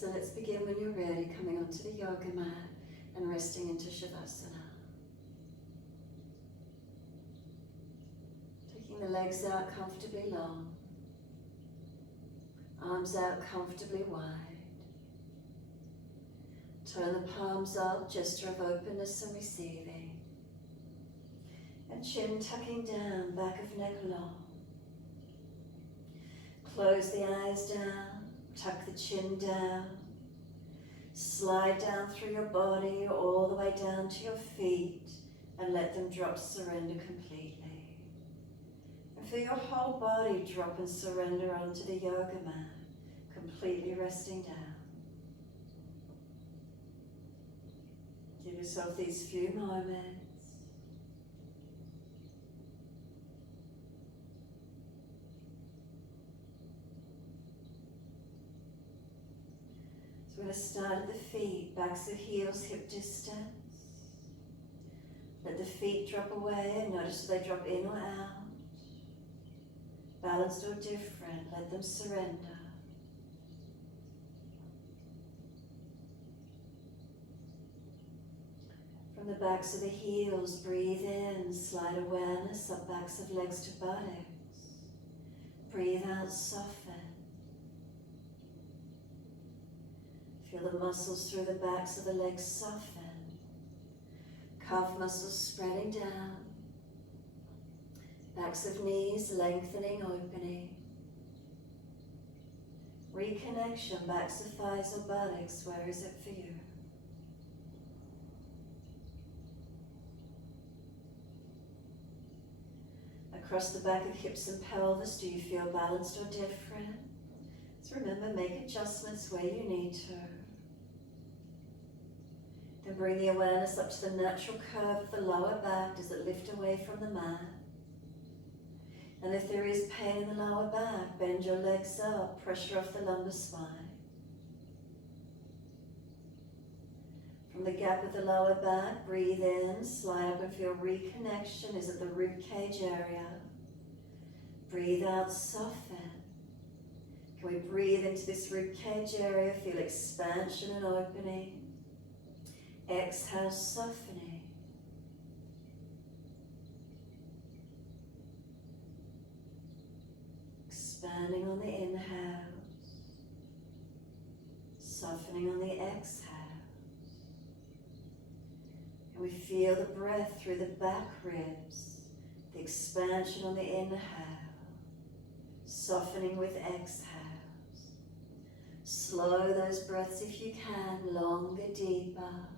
So let's begin when you're ready, coming onto the yoga mat and resting into Shavasana. Taking the legs out comfortably long, arms out comfortably wide. Turn the palms up, gesture of openness and receiving. And chin tucking down, back of neck long. Close the eyes down, tuck the chin down. Slide down through your body all the way down to your feet and let them drop, surrender completely. And feel your whole body drop and surrender onto the yoga mat, completely resting down. Give yourself these few moments. So we're going to start at the feet, backs of heels, hip distance. Let the feet drop away and notice if they drop in or out. Balanced or different, let them surrender. From the backs of the heels, breathe in, slide awareness up backs of legs to buttocks. Breathe out, soften. Feel the muscles through the backs of the legs soften. Calf muscles spreading down. Backs of knees lengthening, opening. Reconnection, backs of thighs or buttocks, where is it for you? Across the back of hips and pelvis, do you feel balanced or different? So remember, make adjustments where you need to. Then bring the awareness up to the natural curve of the lower back. Does it lift away from the mat? And if there is pain in the lower back, bend your legs up, pressure off the lumbar spine. From the gap of the lower back, breathe in, slide up and feel reconnection. Is it the rib cage area? Breathe out, soften. Can we breathe into this rib cage area, feel expansion and opening. Exhale, softening. Expanding on the inhales, softening on the exhales. And we feel the breath through the back ribs, the expansion on the inhale, softening with exhales. Slow those breaths if you can, longer, deeper.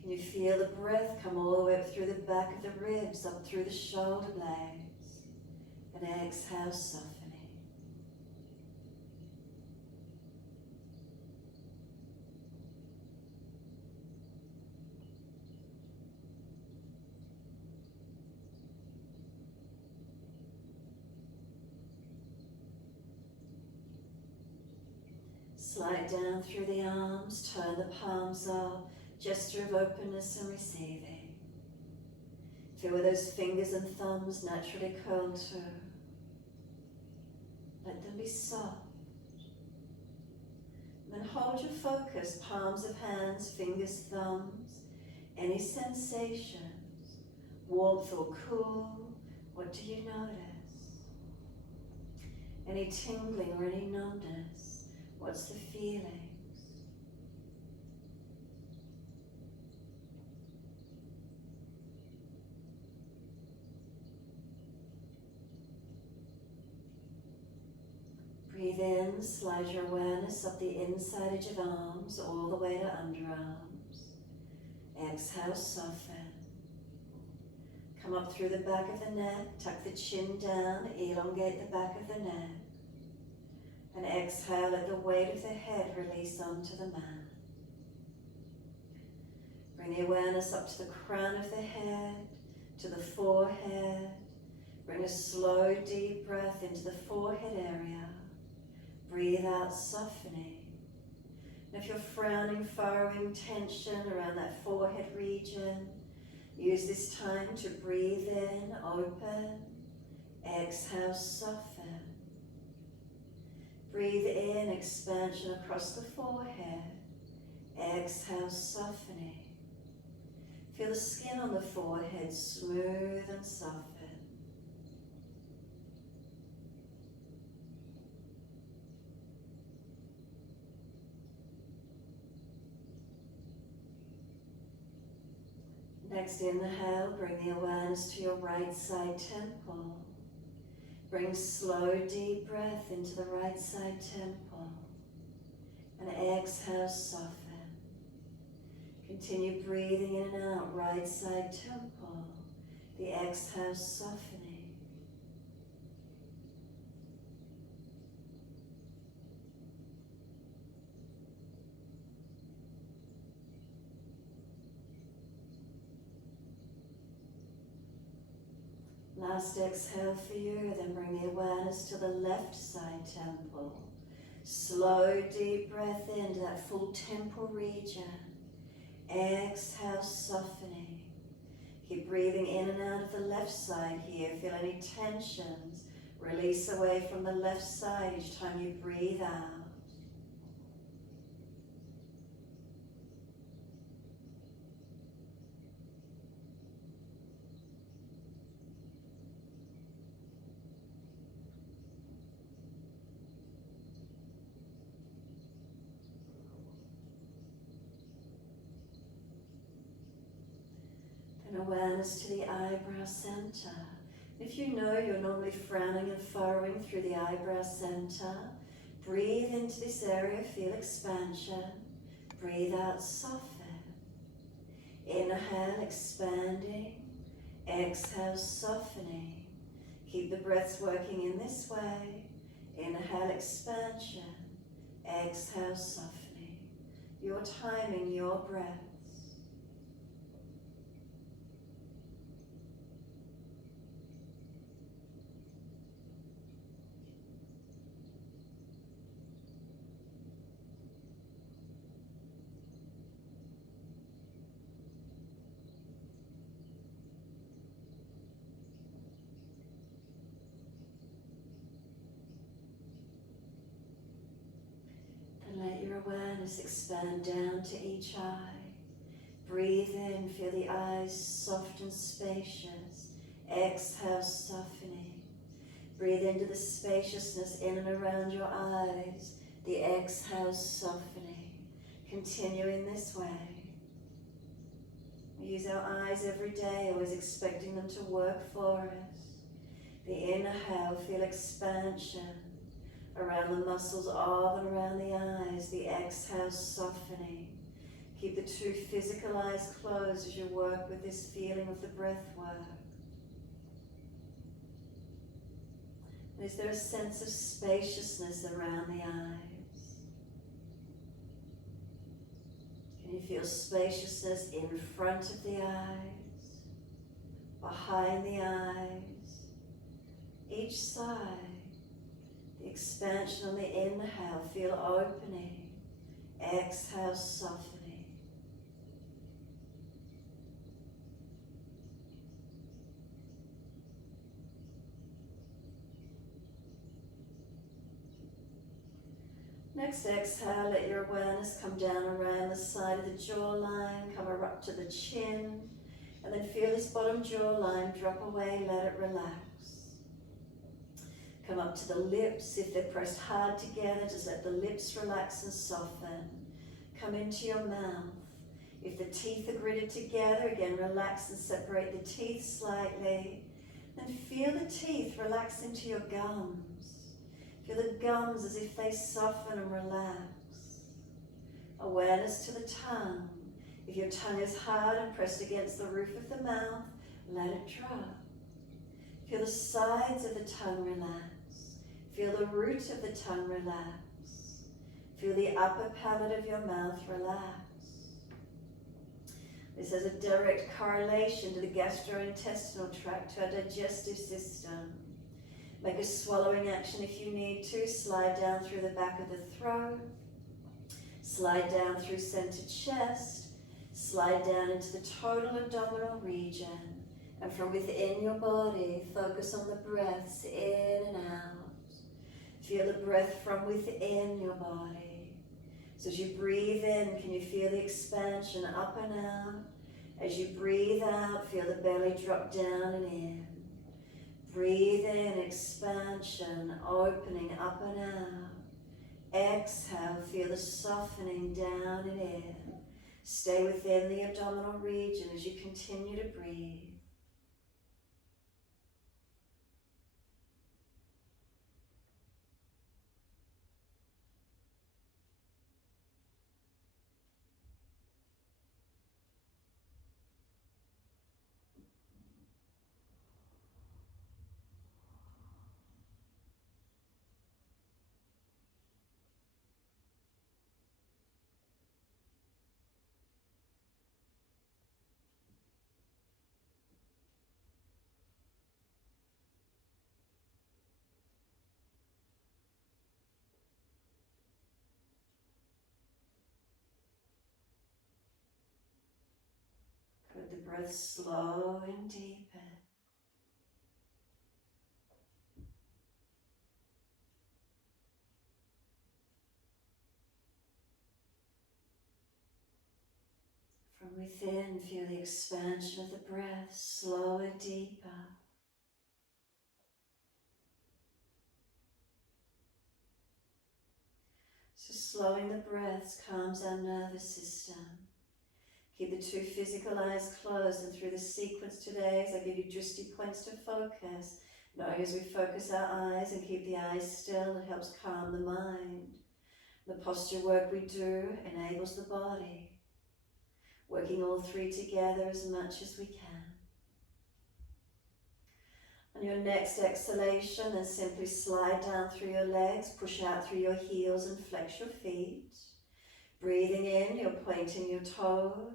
Can you feel the breath come all the way up through the back of the ribs, up through the shoulder blades, and exhale, softening. Slide down through the arms, turn the palms up, gesture of openness and receiving. Feel where those fingers and thumbs naturally curl to. Let them be soft. And then hold your focus, palms of hands, fingers, thumbs, any sensations, warmth or cool, what do you notice? Any tingling or any numbness, what's the feeling? Breathe in, slide your awareness up the inside edge of arms, all the way to underarms. Exhale, soften. Come up through the back of the neck, tuck the chin down, elongate the back of the neck. And exhale, let the weight of the head release onto the mat. Bring the awareness up to the crown of the head, to the forehead. Bring a slow, deep breath into the forehead area. Breathe out, softening. And if you're frowning, furrowing, tension around that forehead region, use this time to breathe in, open. Exhale, soften. Breathe in, expansion across the forehead. Exhale, softening. Feel the skin on the forehead smooth and soften. Next inhale, bring the awareness to your right side temple. Bring slow, deep breath into the right side temple. And exhale, soften. Continue breathing in and out, right side temple. The exhale, softening. Last exhale for you, then bring the awareness to the left side temple. Slow, deep breath into that full temple region. Exhale, softening. Keep breathing in and out of the left side here. Feel any tensions release away from the left side each time you breathe out. And awareness to the eyebrow center. If you know you're normally frowning and furrowing through the eyebrow center, breathe into this area, feel expansion. Breathe out, soften. Inhale, expanding. Exhale, softening. Keep the breaths working in this way. Inhale, expansion. Exhale, softening. Your timing, your breath. Let your awareness expand down to each eye. Breathe in, feel the eyes soft and spacious. Exhale, softening. Breathe into the spaciousness in and around your eyes. The exhale, softening. Continuing this way. We use our eyes every day, always expecting them to work for us. The inhale, feel expansion around the muscles of and around the eyes. The exhale, softening. Keep the two physical eyes closed as you work with this feeling of the breath work. And is there a sense of spaciousness around the eyes? Can you feel spaciousness in front of the eyes, behind the eyes, each side? The expansion on the inhale, feel opening. Exhale, softening. Next exhale, let your awareness come down around the side of the jawline, come up to the chin, and then feel this bottom jawline drop away, let it relax. Come up to the lips. If they're pressed hard together, just let the lips relax and soften. Come into your mouth. If the teeth are gritted together, again relax and separate the teeth slightly. Then feel the teeth relax into your gums. Feel the gums as if they soften and relax. Awareness to the tongue. If your tongue is hard and pressed against the roof of the mouth, let it drop. Feel the sides of the tongue relax. Feel the root of the tongue relax. Feel the upper palate of your mouth relax. This has a direct correlation to the gastrointestinal tract, to our digestive system. Make a swallowing action if you need to. Slide down through the back of the throat. Slide down through center chest. Slide down into the total abdominal region. And from within your body, focus on the breaths in and out. feel the breath from within your body. So as you breathe in, can you feel the expansion up and out? As you breathe out, feel the belly drop down and in. Breathe in, expansion, opening up and out. Exhale, feel the softening down and in. Stay within the abdominal region as you continue to breathe. Good, the breath slow and deeper. From within, feel the expansion of the breath, slower, deeper. So slowing the breaths calms our nervous system. Keep the two physical eyes closed, and through the sequence today, as I give you Drishti points to focus, knowing as we focus our eyes and keep the eyes still, it helps calm the mind. The posture work we do enables the body, working all three together as much as we can. On your next exhalation, then simply slide down through your legs, push out through your heels and flex your feet. Breathing in, you're pointing your toes,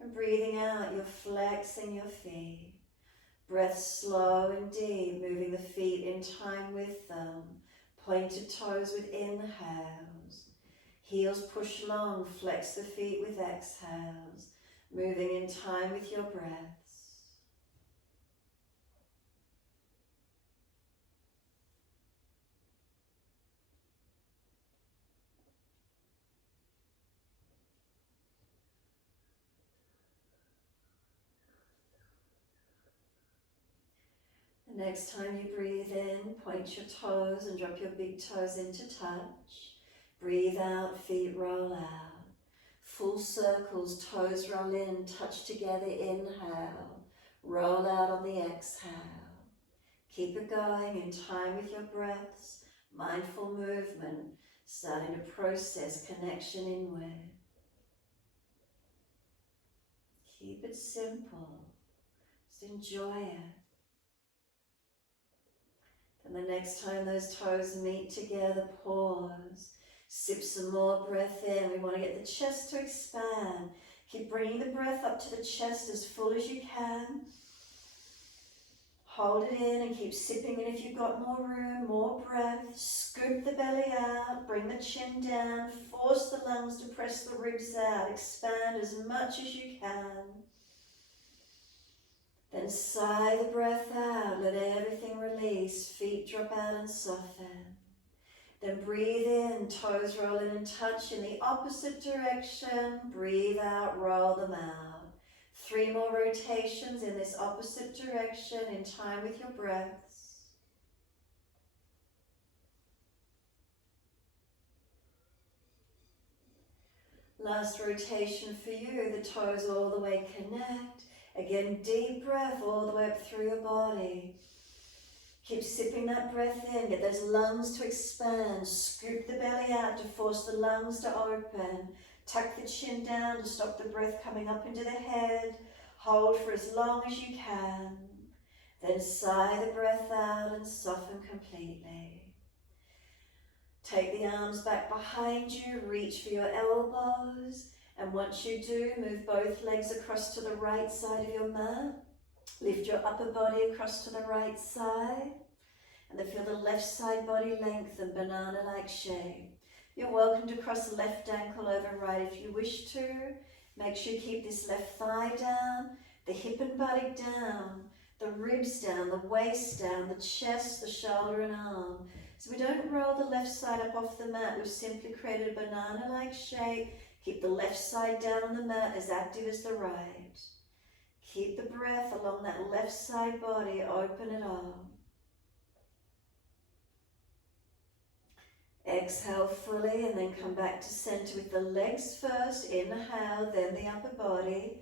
and breathing out, you're flexing your feet. Breath slow and deep, moving the feet in time with them. Pointed toes with inhales. Heels push long, flex the feet with exhales, moving in time with your breaths. The next time you breathe in, point your toes and drop your big toes into touch. Breathe out, feet roll out. Full circles, toes roll in, touch together, inhale. Roll out on the exhale. Keep it going in time with your breaths. Mindful movement, starting to process connection inward. Keep it simple. Just enjoy it. And the next time those toes meet together, pause. Sip some more breath in. We want to get the chest to expand. Keep bringing the breath up to the chest as full as you can. Hold it in and keep sipping in if you've got more room, more breath. Scoop the belly out, bring the chin down, force the lungs to press the ribs out. Expand as much as you can. Then sigh the breath out, let everything release, feet drop out and soften. Then breathe in, toes roll in and touch in the opposite direction. Breathe out, roll them out. 3 more rotations in this opposite direction in time with your breaths. Last rotation for you, the toes all the way connect. Again, deep breath all the way up through your body. Keep sipping that breath in, get those lungs to expand. Scoop the belly out to force the lungs to open. Tuck the chin down to stop the breath coming up into the head. Hold for as long as you can. Then sigh the breath out and soften completely. Take the arms back behind you, reach for your elbows. And once you do, move both legs across to the right side of your mat. Lift your upper body across to the right side. And then feel the left side body lengthen, banana-like shape. You're welcome to cross left ankle over right if you wish to. Make sure you keep this left thigh down, the hip and buttock down, the ribs down, the waist down, the chest, the shoulder and arm. So we don't roll the left side up off the mat, we've simply created a banana-like shape. Keep the left side down on the mat, as active as the right. Keep the breath along that left side body, open it up. Exhale fully and then come back to center with the legs first. Inhale, then the upper body.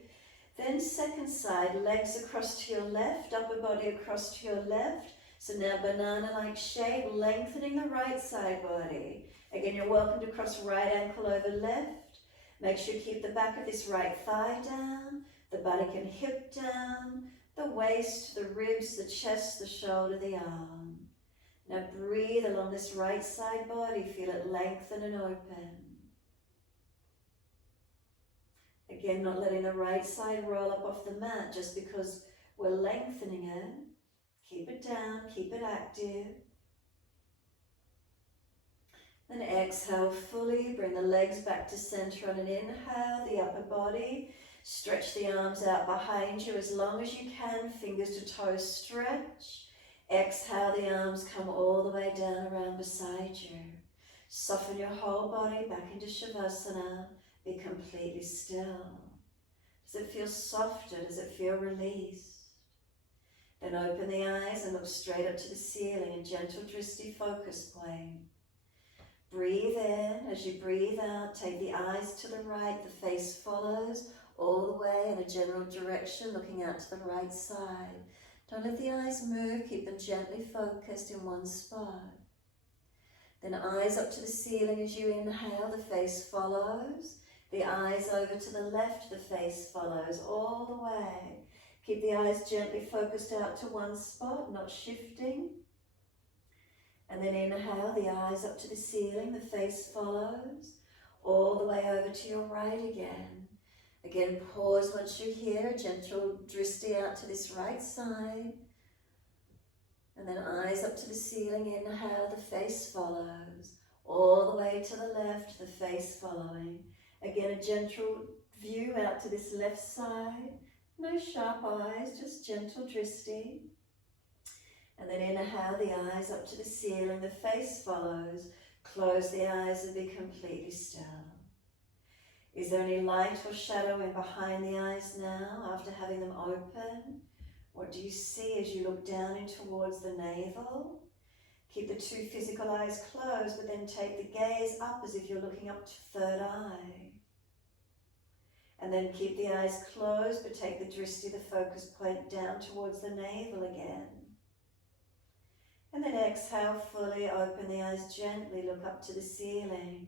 Then second side, legs across to your left, upper body across to your left. So now banana-like shape, lengthening the right side body. Again, you're welcome to cross right ankle over left. Make sure you keep the back of this right thigh down, the buttock and hip down, the waist, the ribs, the chest, the shoulder, the arm. Now breathe along this right side body, feel it lengthen and open. Again, not letting the right side roll up off the mat just because we're lengthening it. Keep it down, keep it active. Then exhale fully, bring the legs back to center on an inhale, the upper body. Stretch the arms out behind you as long as you can, fingers to toes stretch. Exhale, the arms come all the way down around beside you. Soften your whole body back into Shavasana. Be completely still. Does it feel softer? Does it feel released? Then open the eyes and look straight up to the ceiling, a gentle Drishti focus point. Breathe in. As you breathe out, take the eyes to the right, the face follows all the way in a general direction, looking out to the right side. Don't let the eyes move, keep them gently focused in one spot. Then eyes up to the ceiling as you inhale, the face follows. The eyes over to the left, the face follows all the way. Keep the eyes gently focused out to one spot, not shifting. And then inhale, the eyes up to the ceiling, the face follows, all the way over to your right again. Again, pause once you're here, a gentle Drishti out to this right side. And then eyes up to the ceiling, inhale, the face follows. All the way to the left, the face following. Again, a gentle view out to this left side. No sharp eyes, just gentle Drishti. And then inhale, the eyes up to the ceiling, the face follows. Close the eyes and be completely still. Is there any light or shadow in behind the eyes now after having them open? What do you see as you look down in towards the navel? Keep the two physical eyes closed, but then take the gaze up as if you're looking up to third eye. And then keep the eyes closed, but take the Drishti, the focus point, down towards the navel again. And then exhale fully, open the eyes gently, look up to the ceiling.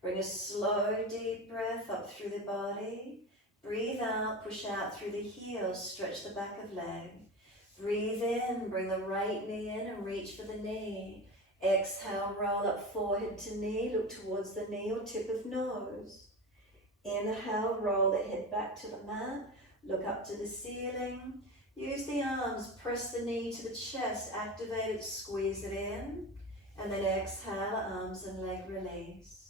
Bring a slow, deep breath up through the body. Breathe out, push out through the heels, stretch the back of leg. Breathe in, bring the right knee in and reach for the knee. Exhale, roll up forehead to knee, look towards the knee or tip of nose. Inhale, roll the head back to the mat, look up to the ceiling. Use the arms, press the knee to the chest, activate it, squeeze it in. And then exhale, arms and leg release.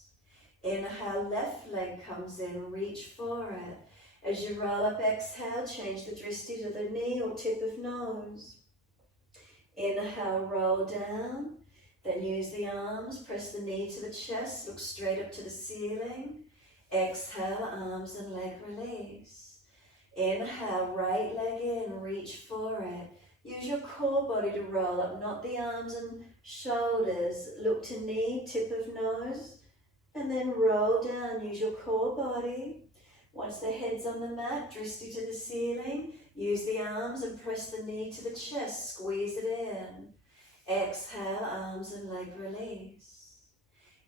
Inhale, left leg comes in, reach for it. As you roll up, exhale, change the Drishti to the knee or tip of nose. Inhale, roll down. Then use the arms, press the knee to the chest, look straight up to the ceiling. Exhale, arms and leg release. Inhale, right leg in, reach for it. Use your core body to roll up, not the arms and shoulders. Look to knee, tip of nose. And then roll down, use your core body. Once the head's on the mat, Drishti to the ceiling. Use the arms and press the knee to the chest, squeeze it in. Exhale, arms and leg release.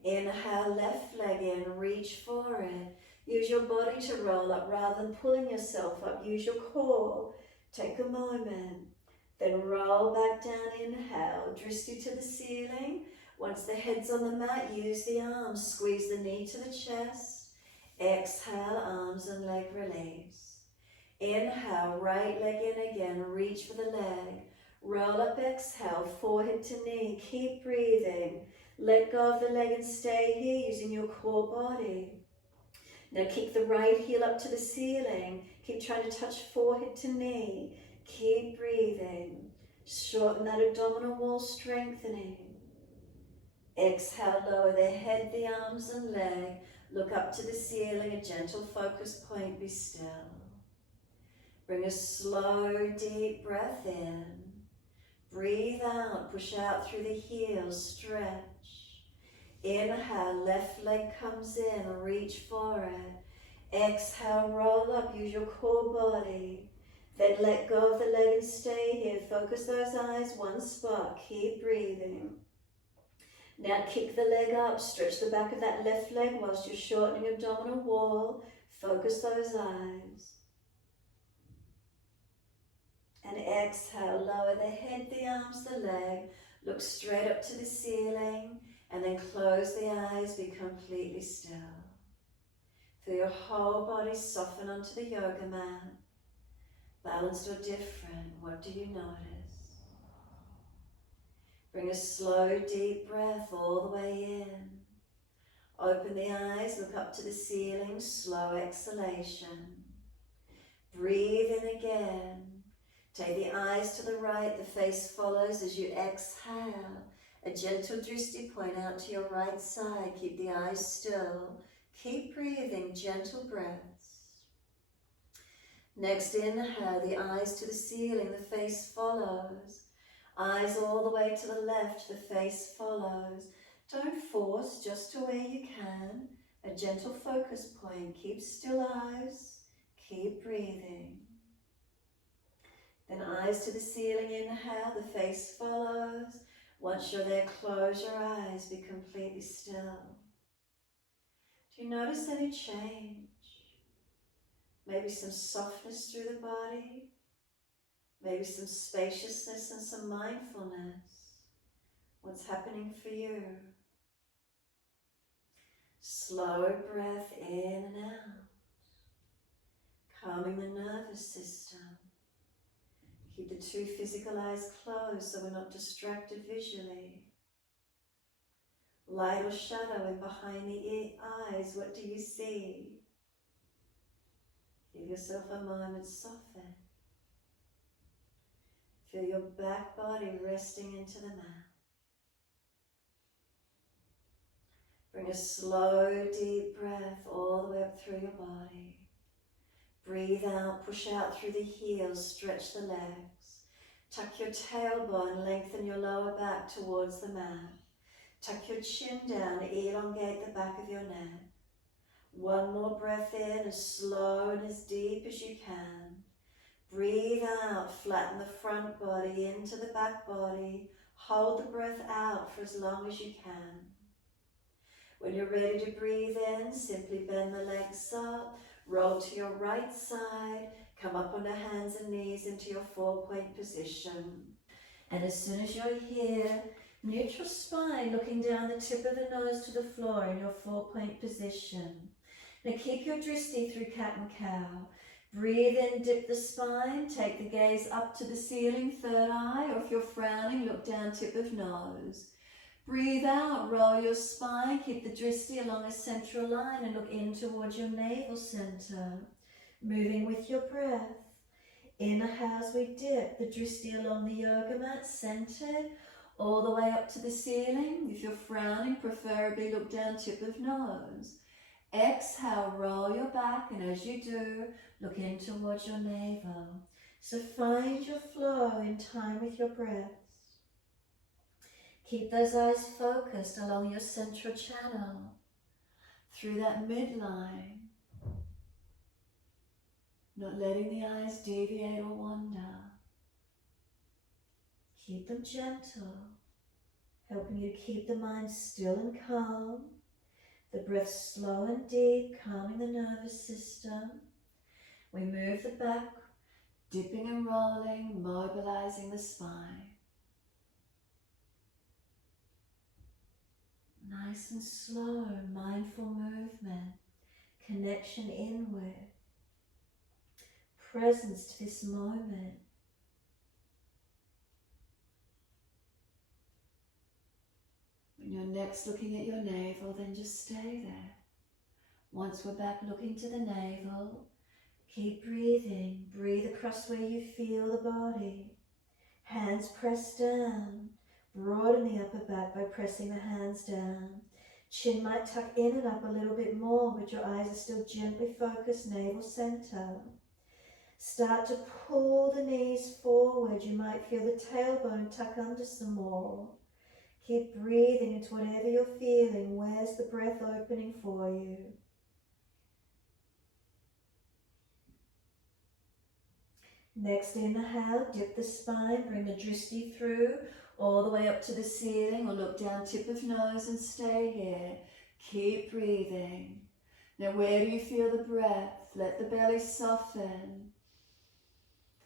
Inhale, left leg in, reach for it. Use your body to roll up rather than pulling yourself up. Use your core. Take a moment. Then roll back down, inhale, Drishti to the ceiling. Once the head's on the mat, use the arms, squeeze the knee to the chest. Exhale, arms and leg release. Inhale, right leg in again, reach for the leg. Roll up, exhale, forehead to knee, keep breathing. Let go of the leg and stay here using your core body. Now kick the right heel up to the ceiling. Keep trying to touch forehead to knee. Keep breathing. Shorten that abdominal wall, strengthening. Exhale, lower the head, the arms and leg. Look up to the ceiling, a gentle focus point, be still. Bring a slow, deep breath in. Breathe out, push out through the heels, stretch. Inhale, left leg comes in, reach for it. Exhale, roll up, use your core body. Then let go of the leg and stay here. Focus those eyes, one spot, keep breathing. Now kick the leg up, stretch the back of that left leg whilst you're shortening abdominal wall. Focus those eyes. And exhale, lower the head, the arms, the leg. Look straight up to the ceiling and then close the eyes, be completely still. Feel your whole body soften onto the yoga mat. Balanced or different, what do you notice? Bring a slow, deep breath all the way in. Open the eyes, look up to the ceiling, slow exhalation. Breathe in again. Take the eyes to the right, the face follows as you exhale. A gentle Drishti point out to your right side. Keep the eyes still. Keep breathing, gentle breaths. Next inhale, the eyes to the ceiling, the face follows. Eyes all the way to the left, the face follows. Don't force, just to where you can. A gentle focus point. Keep still eyes. Keep breathing. Then eyes to the ceiling, inhale, the face follows. Once you're there, close your eyes, be completely still. Do you notice any change? Maybe some softness through the body. Maybe some spaciousness and some mindfulness. What's happening for you? Slow breath in and out. Calming the nervous system. Keep the two physical eyes closed so we're not distracted visually. Light or shadow in behind the eyes, what do you see? Give yourself a moment, soften. Feel your back body resting into the mat. Bring a slow, deep breath all the way up through your body. Breathe out, push out through the heels, stretch the legs. Tuck your tailbone, lengthen your lower back towards the mat. Tuck your chin down, elongate the back of your neck. One more breath in, as slow and as deep as you can. Breathe out, flatten the front body into the back body. Hold the breath out for as long as you can. When you're ready to breathe in, simply bend the legs up. Roll to your right side, come up on the hands and knees into your 4-point position. And as soon as you're here, neutral spine, looking down the tip of the nose to the floor in your 4-point position. Now keep your Drishti through cat and cow. Breathe in, dip the spine, take the gaze up to the ceiling, third eye, or if you're frowning, look down tip of nose. Breathe out, roll your spine, keep the Drishti along a central line and look in towards your navel center. Moving with your breath. Inhale as we dip the Drishti along the yoga mat, centered, all the way up to the ceiling. If you're frowning, preferably look down tip of nose. Exhale, roll your back, and as you do, look in towards your navel. So find your flow in time with your breath. Keep those eyes focused along your central channel, through that midline. Not letting the eyes deviate or wander. Keep them gentle, helping you to keep the mind still and calm. The breath slow and deep, calming the nervous system. We move the back, dipping and rolling, mobilizing the spine. Nice and slow, mindful movement, connection inward, presence to this moment. When you're next looking at your navel, then just stay there. Once we're back looking to the navel, keep breathing. Breathe across where you feel the body. Hands pressed down. Broaden the upper back by pressing the hands down. Chin might tuck in and up a little bit more, but your eyes are still gently focused, navel center. Start to pull the knees forward. You might feel the tailbone tuck under some more. Keep breathing into whatever you're feeling. Where's the breath opening for you? Next inhale, dip the spine, bring the drishti through, all the way up to the ceiling, or look down tip of nose and stay here. Keep breathing. Now where do you feel the breath? Let the belly soften.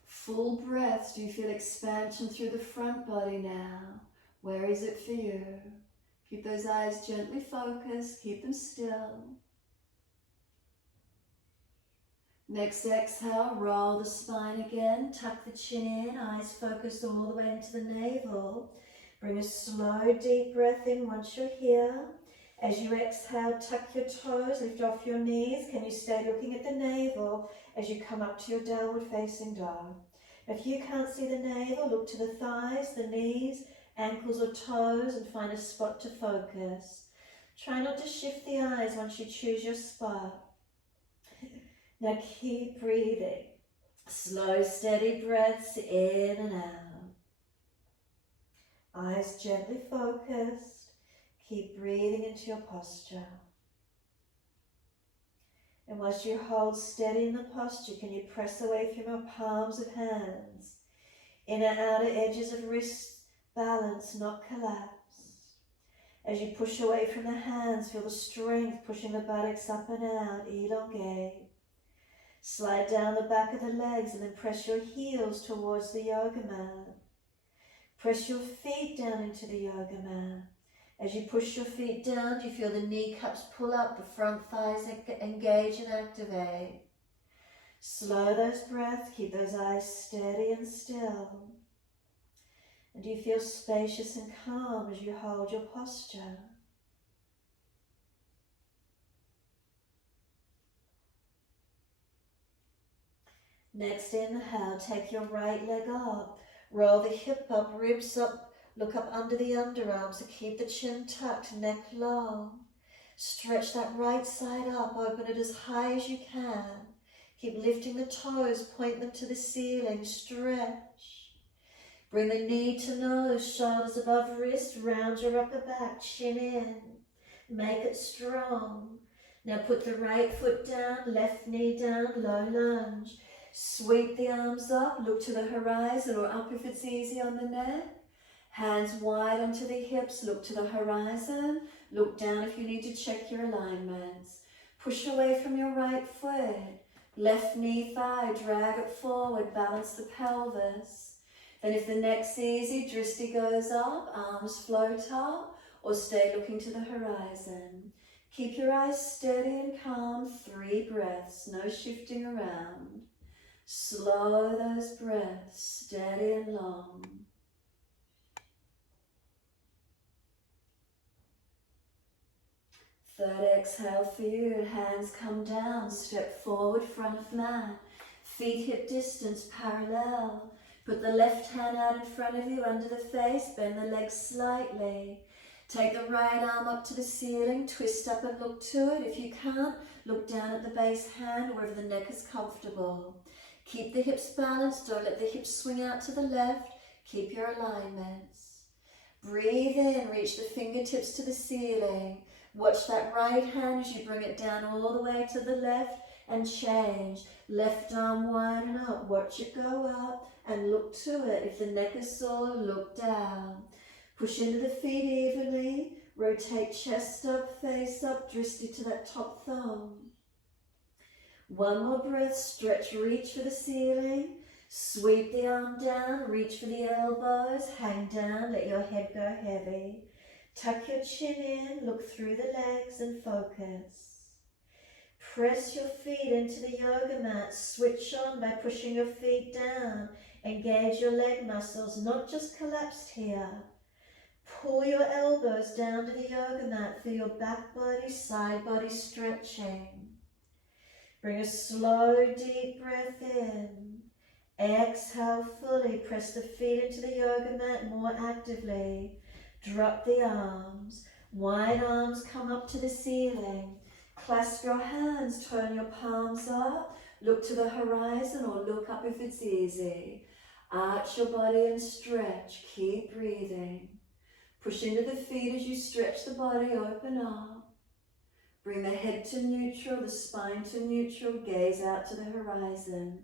Full breaths. Do you feel expansion through the front body now? Where is it for you? Keep those eyes gently focused. Keep them still. Next exhale, roll the spine again. Tuck the chin in. Eyes focused all the way into the navel. Bring a slow, deep breath in once you're here. As you exhale, tuck your toes, lift off your knees. Can you stay looking at the navel as you come up to your downward facing dog? If you can't see the navel, look to the thighs, the knees, ankles or toes, and find a spot to focus. Try not to shift the eyes once you choose your spot. Now keep breathing. Slow, steady breaths in and out. Eyes gently focused. Keep breathing into your posture. And whilst you hold steady in the posture, can you press away from your palms of hands? Inner outer edges of wrists balance, not collapse. As you push away from the hands, feel the strength pushing the buttocks up and out, elongate. Slide down the back of the legs and then press your heels towards the yoga mat. Press your feet down into the yoga mat. As you push your feet down, you feel the kneecaps pull up, the front thighs engage and activate. Slow those breaths, keep those eyes steady and still. And you feel spacious and calm as you hold your posture. Next inhale, take your right leg up. Roll the hip up, ribs up, look up under the underarms. So keep the chin tucked, neck long. Stretch that right side up, open it as high as you can. Keep lifting the toes, point them to the ceiling, stretch. Bring the knee to nose, shoulders above wrist, round your upper back, chin in. Make it strong. Now put the right foot down, left knee down, low lunge. Sweep the arms up, look to the horizon or up if it's easy on the neck. Hands wide onto the hips, look to the horizon. Look down if you need to check your alignments. Push away from your right foot. Left knee, thigh, drag it forward, balance the pelvis. Then if the neck's easy, drishti goes up, arms float up, or stay looking to the horizon. Keep your eyes steady and calm, 3 breaths, no shifting around. Slow those breaths, steady and long. Third exhale for you, hands come down, step forward, front of mat. Feet hip distance parallel. Put the left hand out in front of you under the face, bend the legs slightly. Take the right arm up to the ceiling, twist up and look to it. If you can't, look down at the base hand, wherever the neck is comfortable. Keep the hips balanced, don't let the hips swing out to the left. Keep your alignments. Breathe in, reach the fingertips to the ceiling. Watch that right hand as you bring it down all the way to the left and change. Left arm wide and up, watch it go up and look to it. If the neck is sore, look down. Push into the feet evenly, rotate chest up, face up, drishti to that top thumb. One more breath, stretch, reach for the ceiling. Sweep the arm down, reach for the elbows, hang down, let your head go heavy. Tuck your chin in, look through the legs and focus. Press your feet into the yoga mat, switch on by pushing your feet down. Engage your leg muscles, not just collapsed here. Pull your elbows down to the yoga mat for your back body, side body stretching. Bring a slow, deep breath in. Exhale fully, press the feet into the yoga mat more actively. Drop the arms, wide arms come up to the ceiling. Clasp your hands, turn your palms up, look to the horizon or look up if it's easy. Arch your body and stretch, keep breathing. Push into the feet as you stretch the body, open up. Bring the head to neutral, the spine to neutral, gaze out to the horizon.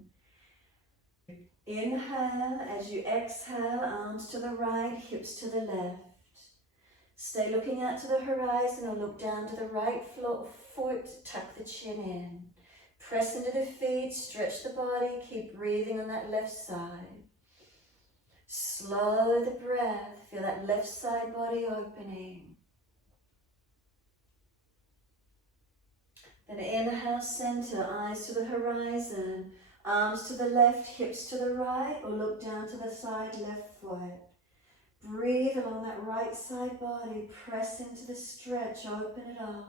Inhale, as you exhale, arms to the right, hips to the left. Stay looking out to the horizon or look down to the right foot, tuck the chin in. Press into the feet, stretch the body, keep breathing on that left side. Slow the breath, feel that left side body opening. Then inhale, center, eyes to the horizon, arms to the left, hips to the right, or look down to the side left foot. Breathe along that right side body, press into the stretch, open it up.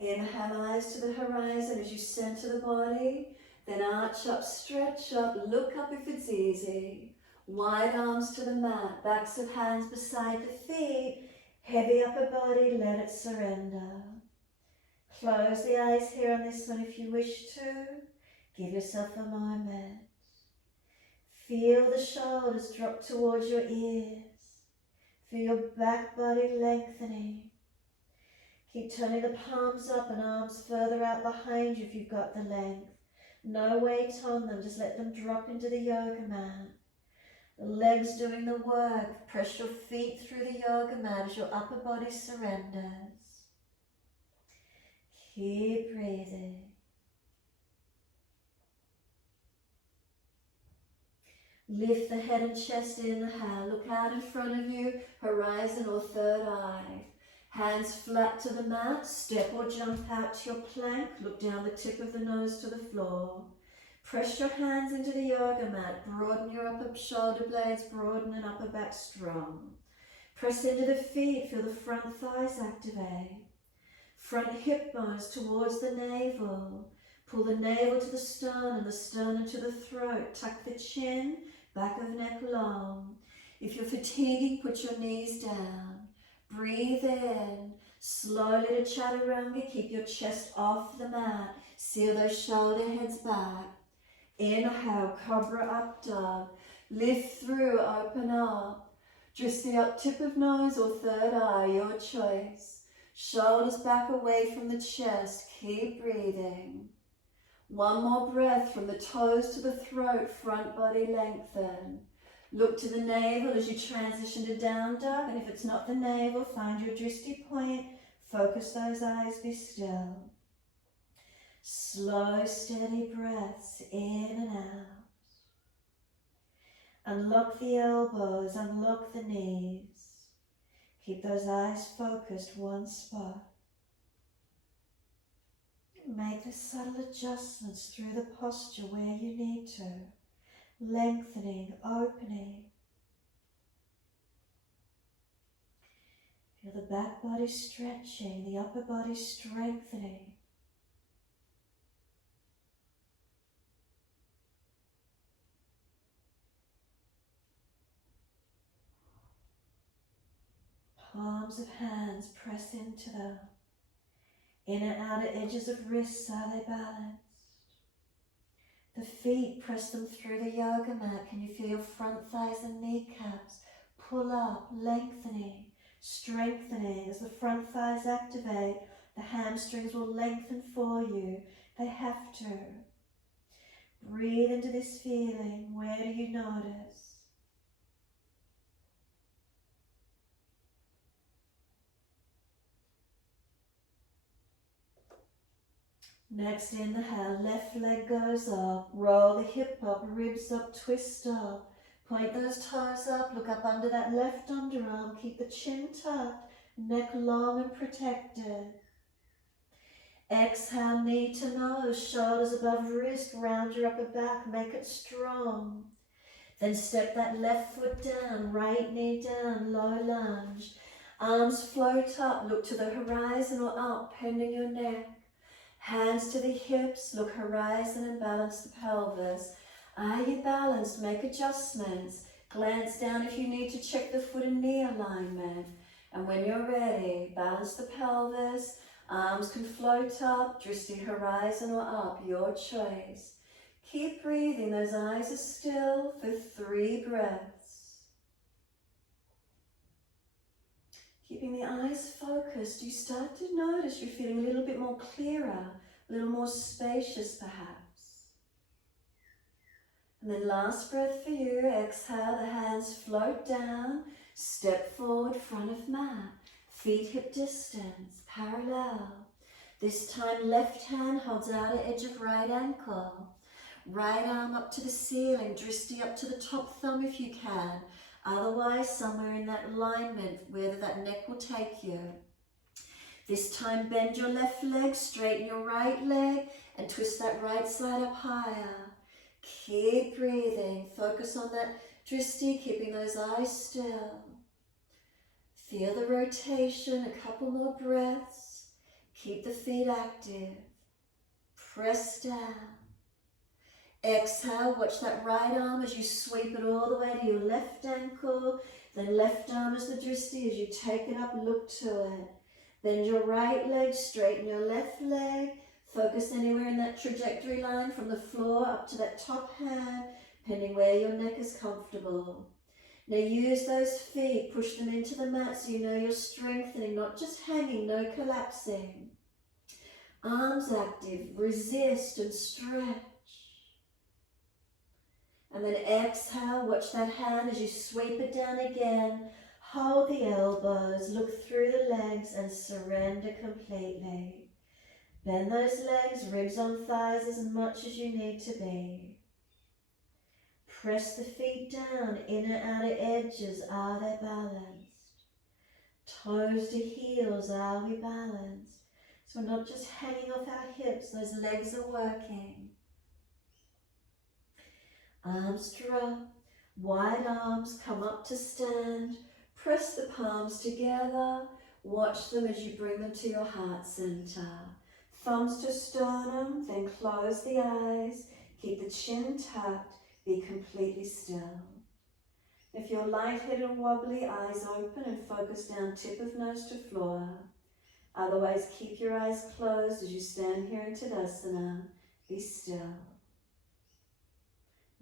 Inhale, eyes to the horizon as you center the body, then arch up, stretch up, look up if it's easy. Wide arms to the mat, backs of hands beside the feet, heavy upper body, let it surrender. Close the eyes here on this one if you wish to. Give yourself a moment. Feel the shoulders drop towards your ears. Feel your back body lengthening. Keep turning the palms up and arms further out behind you if you've got the length. No weight on them, just let them drop into the yoga mat. The legs doing the work. Press your feet through the yoga mat as your upper body surrenders. Keep breathing. Lift the head and chest, inhale. Look out in front of you, horizon or third eye. Hands flat to the mat, step or jump out to your plank. Look down the tip of the nose to the floor. Press your hands into the yoga mat. Broaden your upper shoulder blades, broaden and upper back strong. Press into the feet, feel the front thighs activate. Front hip bones towards the navel. Pull the navel to the sternum and the sternum to the throat. Tuck the chin, back of neck long. If you're fatiguing, put your knees down. Breathe in. Slowly to chaturanga, keep your chest off the mat. Seal those shoulder heads back. Inhale, cobra up dog. Lift through, open up. Drishti up, tip of nose or third eye, your choice. Shoulders back away from the chest, keep breathing. One more breath from the toes to the throat, front body lengthen. Look to the navel as you transition to down dog, and if it's not the navel, find your drishti point, focus those eyes, be still. Slow, steady breaths in and out. Unlock the elbows, unlock the knees. Keep those eyes focused one spot. Make the subtle adjustments through the posture where you need to. Lengthening, opening. Feel the back body stretching, the upper body strengthening. Palms of hands press into them. Inner outer edges of wrists, are they balanced? The feet, press them through the yoga mat. Can you feel your front thighs and kneecaps pull up, lengthening, strengthening. As the front thighs activate, the hamstrings will lengthen for you. They have to. Breathe into this feeling. Where do you notice? Next inhale, left leg goes up, roll the hip up, ribs up, twist up. Point those toes up, look up under that left underarm, keep the chin tucked, neck long and protected. Exhale, knee to nose, shoulders above wrist, round your upper back, make it strong. Then step that left foot down, right knee down, low lunge. Arms float up, look to the horizon or up, bending your neck. Hands to the hips, look horizon and balance the pelvis. Are you balanced? Make adjustments. Glance down if you need to check the foot and knee alignment. And when you're ready, balance the pelvis. Arms can float up, Drishti horizon or up, your choice. Keep breathing, those eyes are still for 3 breaths. Keeping the eyes focused, you start to notice you're feeling a little bit more clearer, a little more spacious perhaps. And then last breath for you, exhale, the hands float down, step forward, front of mat, feet hip distance, parallel. This time left hand holds outer edge of right ankle. Right arm up to the ceiling, Drishti up to the top thumb if you can. Otherwise, somewhere in that alignment, wherever that neck will take you. This time, bend your left leg, straighten your right leg, and twist that right side up higher. Keep breathing. Focus on that Drishti, keeping those eyes still. Feel the rotation, a couple more breaths. Keep the feet active. Press down. Exhale, watch that right arm as you sweep it all the way to your left ankle. Then left arm as the Drishti as you take it up, look to it. Bend your right leg, straighten your left leg. Focus anywhere in that trajectory line from the floor up to that top hand, depending where your neck is comfortable. Now use those feet, push them into the mat so you know you're strengthening, not just hanging, no collapsing. Arms active, resist and stretch. And then exhale, watch that hand as you sweep it down again. Hold the elbows, look through the legs and surrender completely. Bend those legs, ribs on thighs as much as you need to be. Press the feet down, inner outer edges, are they balanced? Toes to heels, are we balanced? So we're not just hanging off our hips, those legs are working. Arms drop, wide arms come up to stand. Press the palms together. Watch them as you bring them to your heart center. Thumbs to sternum, then close the eyes. Keep the chin tucked, be completely still. If you're lightheaded or wobbly, eyes open and focus down tip of nose to floor. Otherwise, keep your eyes closed as you stand here in Tadasana. Be still.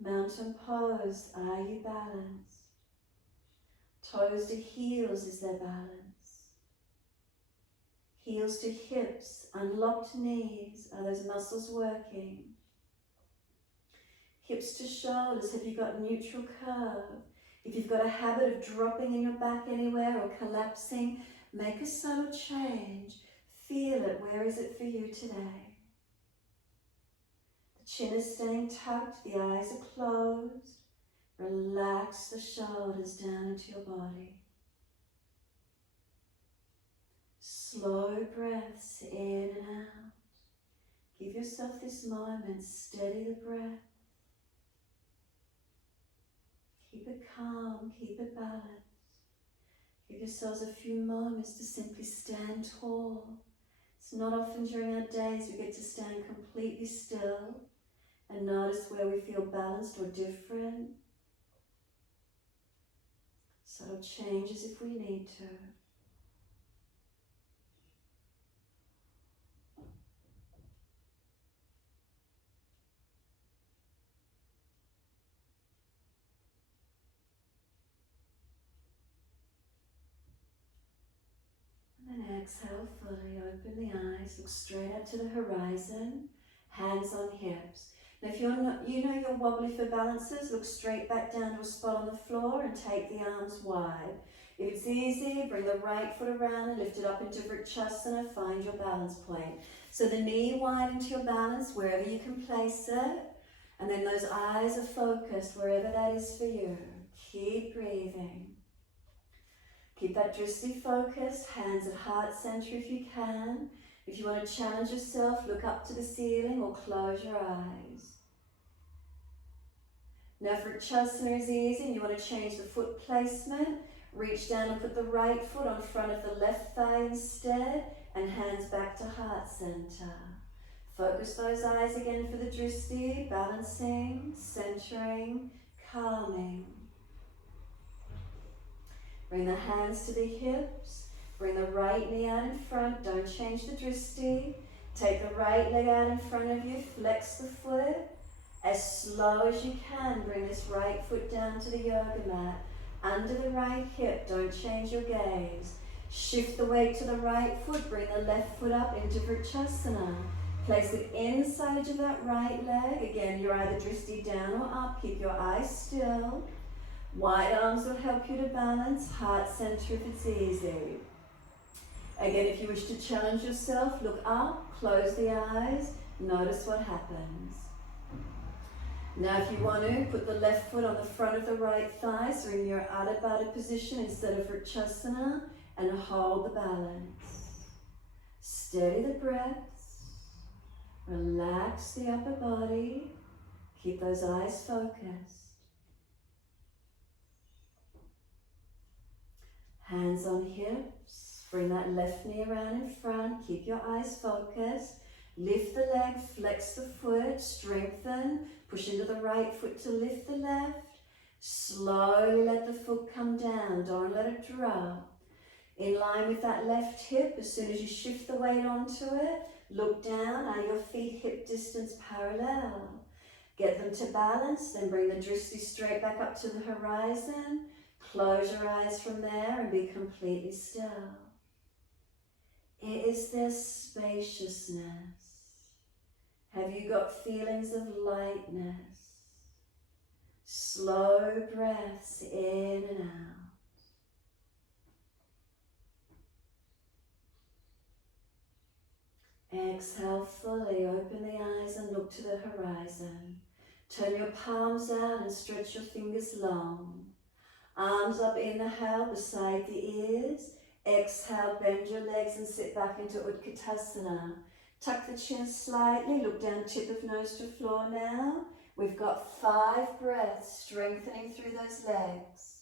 Mountain pose, are you balanced? Toes to heels, is there balance? Heels to hips, unlocked knees, are those muscles working? Hips to shoulders, have you got neutral curve? If you've got a habit of dropping in your back anywhere or collapsing, make a subtle change. Feel it, where is it for you today? Chin is staying tucked, the eyes are closed. Relax the shoulders down into your body. Slow breaths in and out. Give yourself this moment, steady the breath. Keep it calm, keep it balanced. Give yourselves a few moments to simply stand tall. It's not often during our days we get to stand completely still and notice where we feel balanced or different. Subtle changes if we need to. And then exhale fully, open the eyes, look straight up to the horizon, hands on hips. Now if you're not, you know you're wobbly for balances, look straight back down to a spot on the floor and take the arms wide. If it's easy, bring the right foot around and lift it up into Vrikshasana, find your balance point. So the knee wide into your balance, wherever you can place it, and then those eyes are focused, wherever that is for you. Keep breathing. Keep that Drishti focus, hands at heart center if you can. If you want to challenge yourself, look up to the ceiling or close your eyes. Now for Vrikshasana is easy and you want to change the foot placement. Reach down and put the right foot on front of the left thigh instead and hands back to heart center. Focus those eyes again for the Drishti, balancing, centering, calming. Bring the hands to the hips, bring the right knee out in front, don't change the Drishti. Take the right leg out in front of you, flex the foot. As slow as you can, bring this right foot down to the yoga mat. Under the right hip, don't change your gaze. Shift the weight to the right foot, bring the left foot up into Vrikshasana. Place it inside edge of that right leg. Again, you're either Drishti down or up, keep your eyes still. Wide arms will help you to balance, heart center if it's easy. Again, if you wish to challenge yourself, look up, close the eyes, notice what happens. Now if you want to, put the left foot on the front of the right thigh, so in your Adho Baddha position instead of Vrikshasana, and hold the balance. Steady the breaths, relax the upper body, keep those eyes focused. Hands on hips, bring that left knee around in front, keep your eyes focused. Lift the leg, flex the foot, strengthen, push into the right foot to lift the left. Slowly let the foot come down, don't let it drop. In line with that left hip, as soon as you shift the weight onto it, look down, are your feet hip distance parallel? Get them to balance, then bring the Drishti straight back up to the horizon. Close your eyes from there and be completely still. Is there spaciousness? Have you got feelings of lightness? Slow breaths in and out. Exhale fully, open the eyes and look to the horizon. Turn your palms out and stretch your fingers long. Arms up, inhale beside the ears. Exhale, bend your legs and sit back into Utkatasana. Tuck the chin slightly, look down tip of nose to floor now. We've got 5 breaths, strengthening through those legs.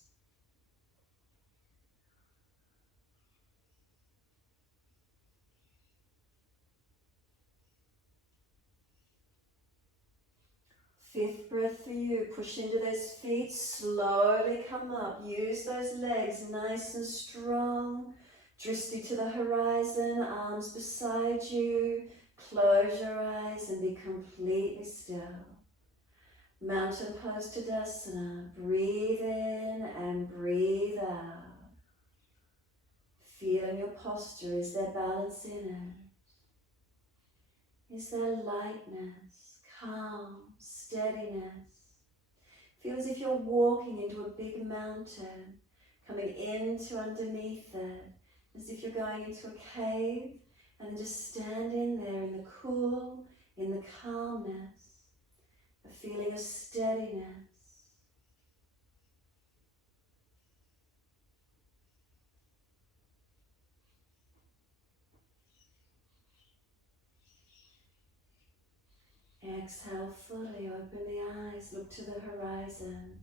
Fifth breath for you, push into those feet, slowly come up, use those legs nice and strong. Drishti to the horizon, arms beside you, close your eyes and be completely still. Mountain pose Tadasana, breathe in and breathe out. Feel in your posture, is there balance in it? Is there lightness, calm, steadiness? Feel as if you're walking into a big mountain, coming into underneath it, as if you're going into a cave, and then just stand in there in the cool, in the calmness, a feeling of steadiness. Exhale fully, open the eyes, look to the horizon.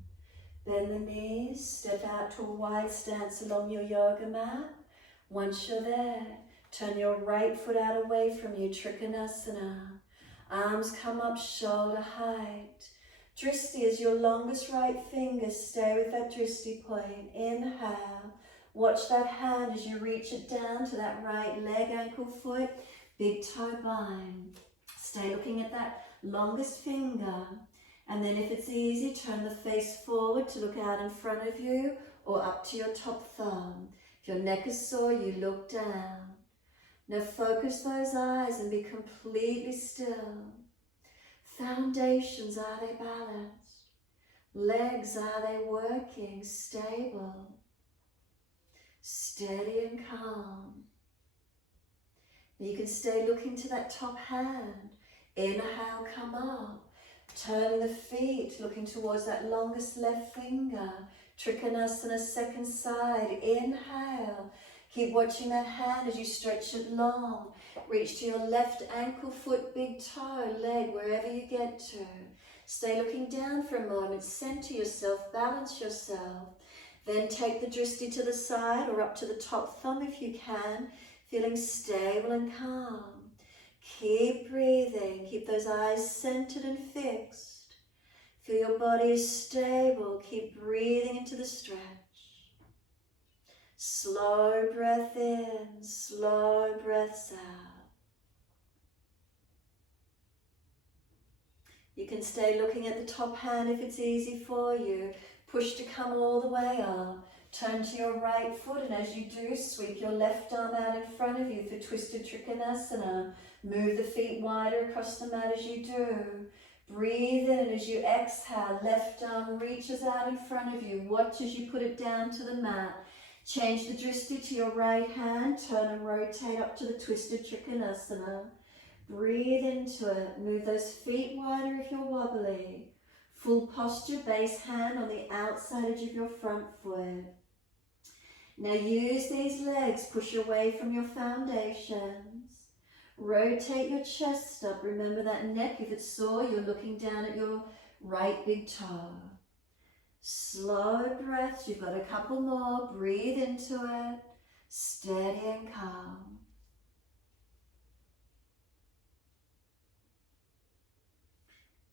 Bend the knees, step out to a wide stance along your yoga mat. Once you're there, turn your right foot out away from you, Trikonasana. Arms come up shoulder height. Drishti is your longest right finger, stay with that Drishti point. Inhale, watch that hand as you reach it down to that right leg, ankle, foot, big toe bind. Stay looking at that longest finger, and then if it's easy, turn the face forward to look out in front of you or up to your top thumb. If your neck is sore, you look down. Now focus those eyes and be completely still. Foundations, are they balanced? Legs, are they working? Stable, steady and calm. You can stay looking to that top hand. Inhale, come up. Turn the feet, looking towards that longest left finger. Trikonasana, second side. Inhale. Keep watching that hand as you stretch it long. Reach to your left ankle, foot, big toe, leg, wherever you get to. Stay looking down for a moment. Center yourself, balance yourself. Then take the Drishti to the side or up to the top thumb if you can, feeling stable and calm. Keep breathing. Keep those eyes centered and fixed. Feel your body is stable. Keep breathing into the stretch. Slow breath in, slow breaths out. You can stay looking at the top hand if it's easy for you. Push to come all the way up. Turn to your right foot, and as you do, sweep your left arm out in front of you for Twisted Trikonasana. Move the feet wider across the mat as you do. Breathe in, and as you exhale, left arm reaches out in front of you. Watch as you put it down to the mat. Change the Drishti to your right hand. Turn and rotate up to the Twisted Trikonasana. Breathe into it. Move those feet wider if you're wobbly. Full posture, base hand on the outside edge of your front foot. Now use these legs, push away from your foundations. Rotate your chest up. Remember that neck, if it's sore, you're looking down at your right big toe. Slow breaths, you've got a couple more. Breathe into it, steady and calm.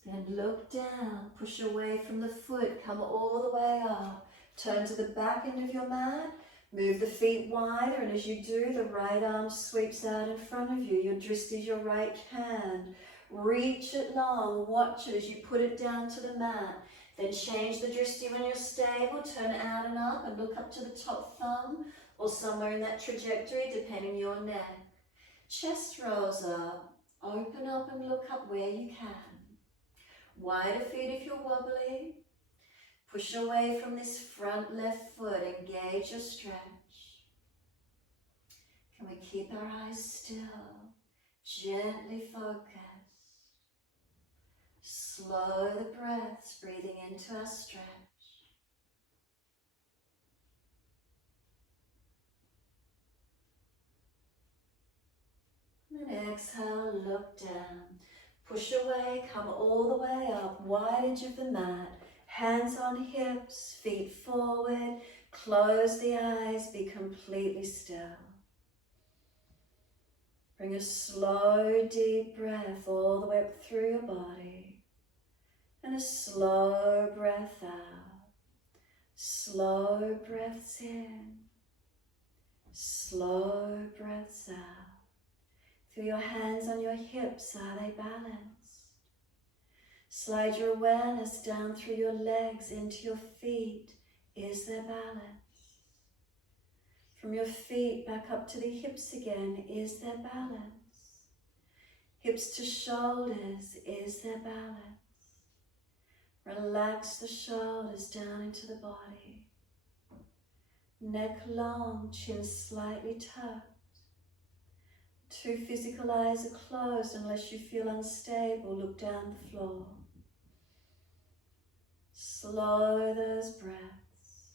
Then look down, push away from the foot, come all the way up. Turn to the back end of your mat, move the feet wider, and as you do, the right arm sweeps out in front of you. Your Drishti is your right hand. Reach it long, watch it as you put it down to the mat. Then change the Drishti when you're stable, turn it out and up, and look up to the top thumb, or somewhere in that trajectory, depending on your neck. Chest rolls up, open up and look up where you can. Wider feet if you're wobbly. Push away from this front left foot. Engage your stretch. Can we keep our eyes still? Gently focus. Slow the breaths, breathing into our stretch. And exhale, look down. Push away, come all the way up, wide edge of the mat, hands on hips, feet forward, close the eyes, be completely still. Bring a slow, deep breath all the way up through your body, and a slow breath out. Slow breaths in, slow breaths out. Feel your hands on your hips, are they balanced? Slide your awareness down through your legs into your feet. Is there balance? From your feet back up to the hips again, is there balance? Hips to shoulders, is there balance? Relax the shoulders down into the body. Neck long, chin slightly tucked. Two physical eyes are closed unless you feel unstable. Look down the floor. Slow those breaths.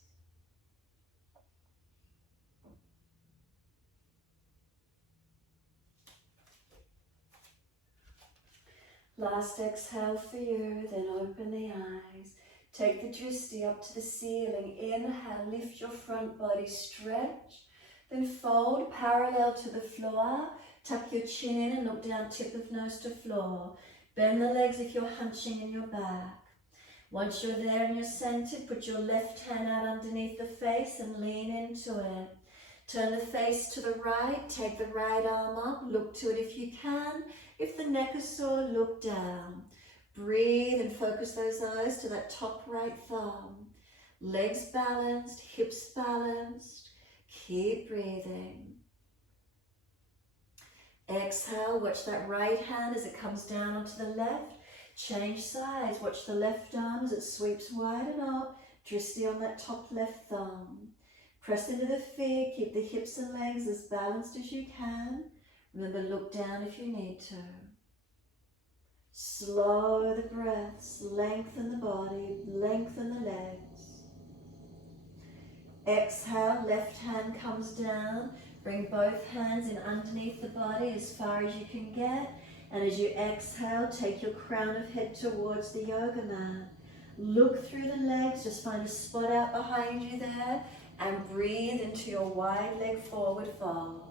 Last exhale for you, then open the eyes. Take the Drishti up to the ceiling. Inhale, lift your front body, stretch. Then fold parallel to the floor. Tuck your chin in and look down, tip of nose to floor. Bend the legs if you're hunching in your back. Once you're there and you're centered, put your left hand out underneath the face and lean into it. Turn the face to the right, take the right arm up, look to it if you can. If the neck is sore, look down. Breathe and focus those eyes to that top right thumb. Legs balanced, hips balanced. Keep breathing. Exhale, watch that right hand as it comes down onto the left. Change sides, watch the left arm as it sweeps wide and up. Drishti on that top left thumb. Press into the feet, keep the hips and legs as balanced as you can. Remember, look down if you need to. Slow the breaths, lengthen the body, lengthen the legs. Exhale, left hand comes down. Bring both hands in underneath the body as far as you can get. And as you exhale, take your crown of head towards the yoga mat. Look through the legs, just find a spot out behind you there. And breathe into your wide leg forward fold.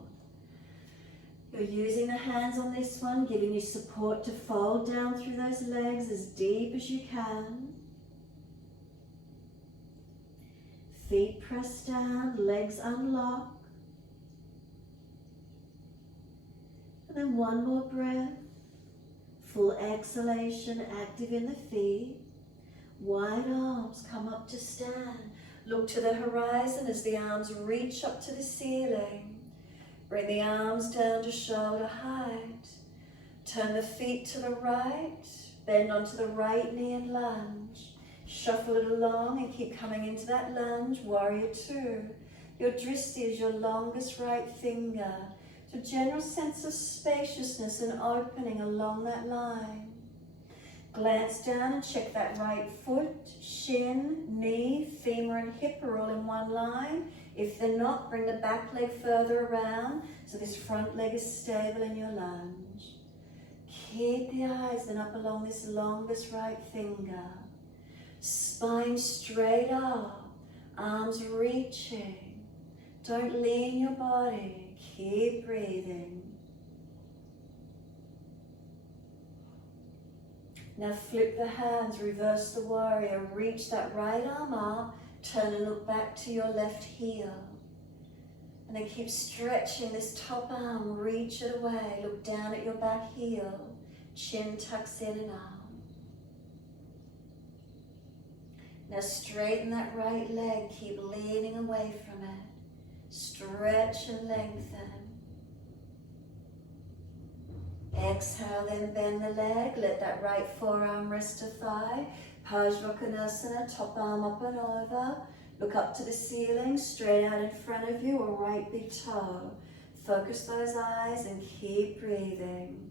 You're using the hands on this one, giving you support to fold down through those legs as deep as you can. Feet press down, legs unlock. And then one more breath. Full exhalation, active in the feet. Wide arms come up to stand. Look to the horizon as the arms reach up to the ceiling. Bring the arms down to shoulder height. Turn the feet to the right. Bend onto the right knee and lunge. Shuffle it along and keep coming into that lunge. Warrior two. Your Drishti is your longest right finger. It's a general sense of spaciousness and opening along that line. Glance down and check that right foot, shin, knee, femur and hip are all in one line. If they're not, bring the back leg further around so this front leg is stable in your lunge. Keep the eyes then up along this longest right finger. Spine straight up, arms reaching. Don't lean your body, keep breathing. Now flip the hands, reverse the warrior, reach that right arm up, turn and look back to your left heel. And then keep stretching this top arm, reach it away, look down at your back heel, chin tucks in and up. Now straighten that right leg, keep leaning away from it. Stretch and lengthen. Exhale, then bend the leg, let that right forearm rest a thigh. Pajvakonasana, top arm up and over. Look up to the ceiling, straight out in front of you, or right big toe. Focus those eyes and keep breathing.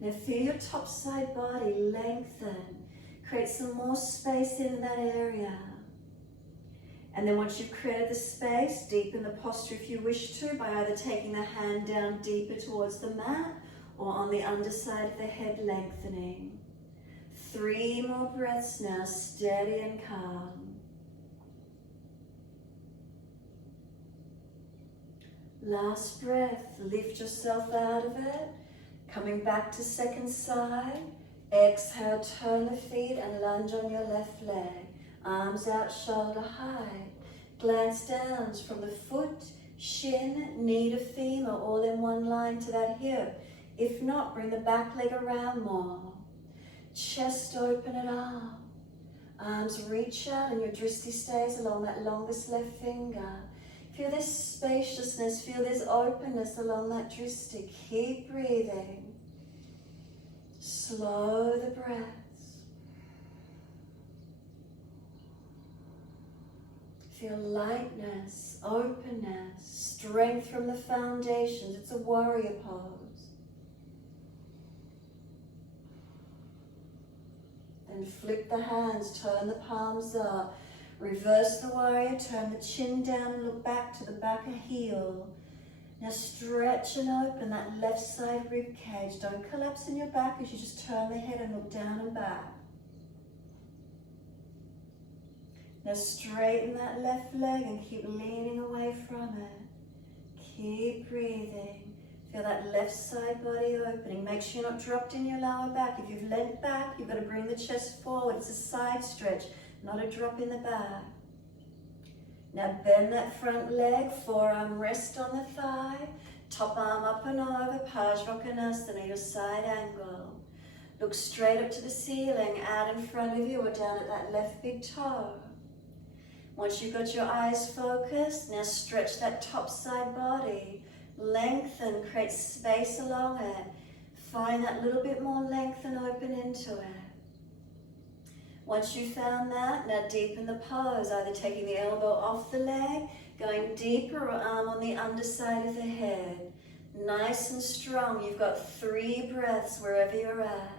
Now feel your top side body lengthen. Create some more space in that area. And then once you've created the space, deepen the posture if you wish to by either taking the hand down deeper towards the mat or on the underside of the head lengthening. 3 more breaths now, steady and calm. Last breath, lift yourself out of it. Coming back to second side. Exhale, turn the feet and lunge on your left leg. Arms out, shoulder high. Glance down from the foot, shin, knee to femur, all in one line to that hip. If not, bring the back leg around more. Chest open it up. Arms reach out and your Drishti stays along that longest left finger. Feel this spaciousness, feel this openness along that Drishti. Keep breathing. Slow the breaths. Feel lightness, openness, strength from the foundations. It's a warrior pose. Then flip the hands, turn the palms up. Reverse the warrior, turn the chin down and look back to the back of heel. Now stretch and open that left side rib cage. Don't collapse in your back as you just turn the head and look down and back. Now straighten that left leg and keep leaning away from it. Keep breathing. Feel that left side body opening. Make sure you're not dropped in your lower back. If you've leant back, you've got to bring the chest forward. It's a side stretch, not a drop in the back. Now bend that front leg, forearm rest on the thigh, top arm up and over, Pajvakonasana, your side angle. Look straight up to the ceiling, out in front of you or down at that left big toe. Once you've got your eyes focused, now stretch that top side body. Lengthen, create space along it. Find that little bit more length and open into it. Once you've found that, now deepen the pose, either taking the elbow off the leg, going deeper or arm on the underside of the head. Nice and strong. You've got 3 breaths wherever you're at.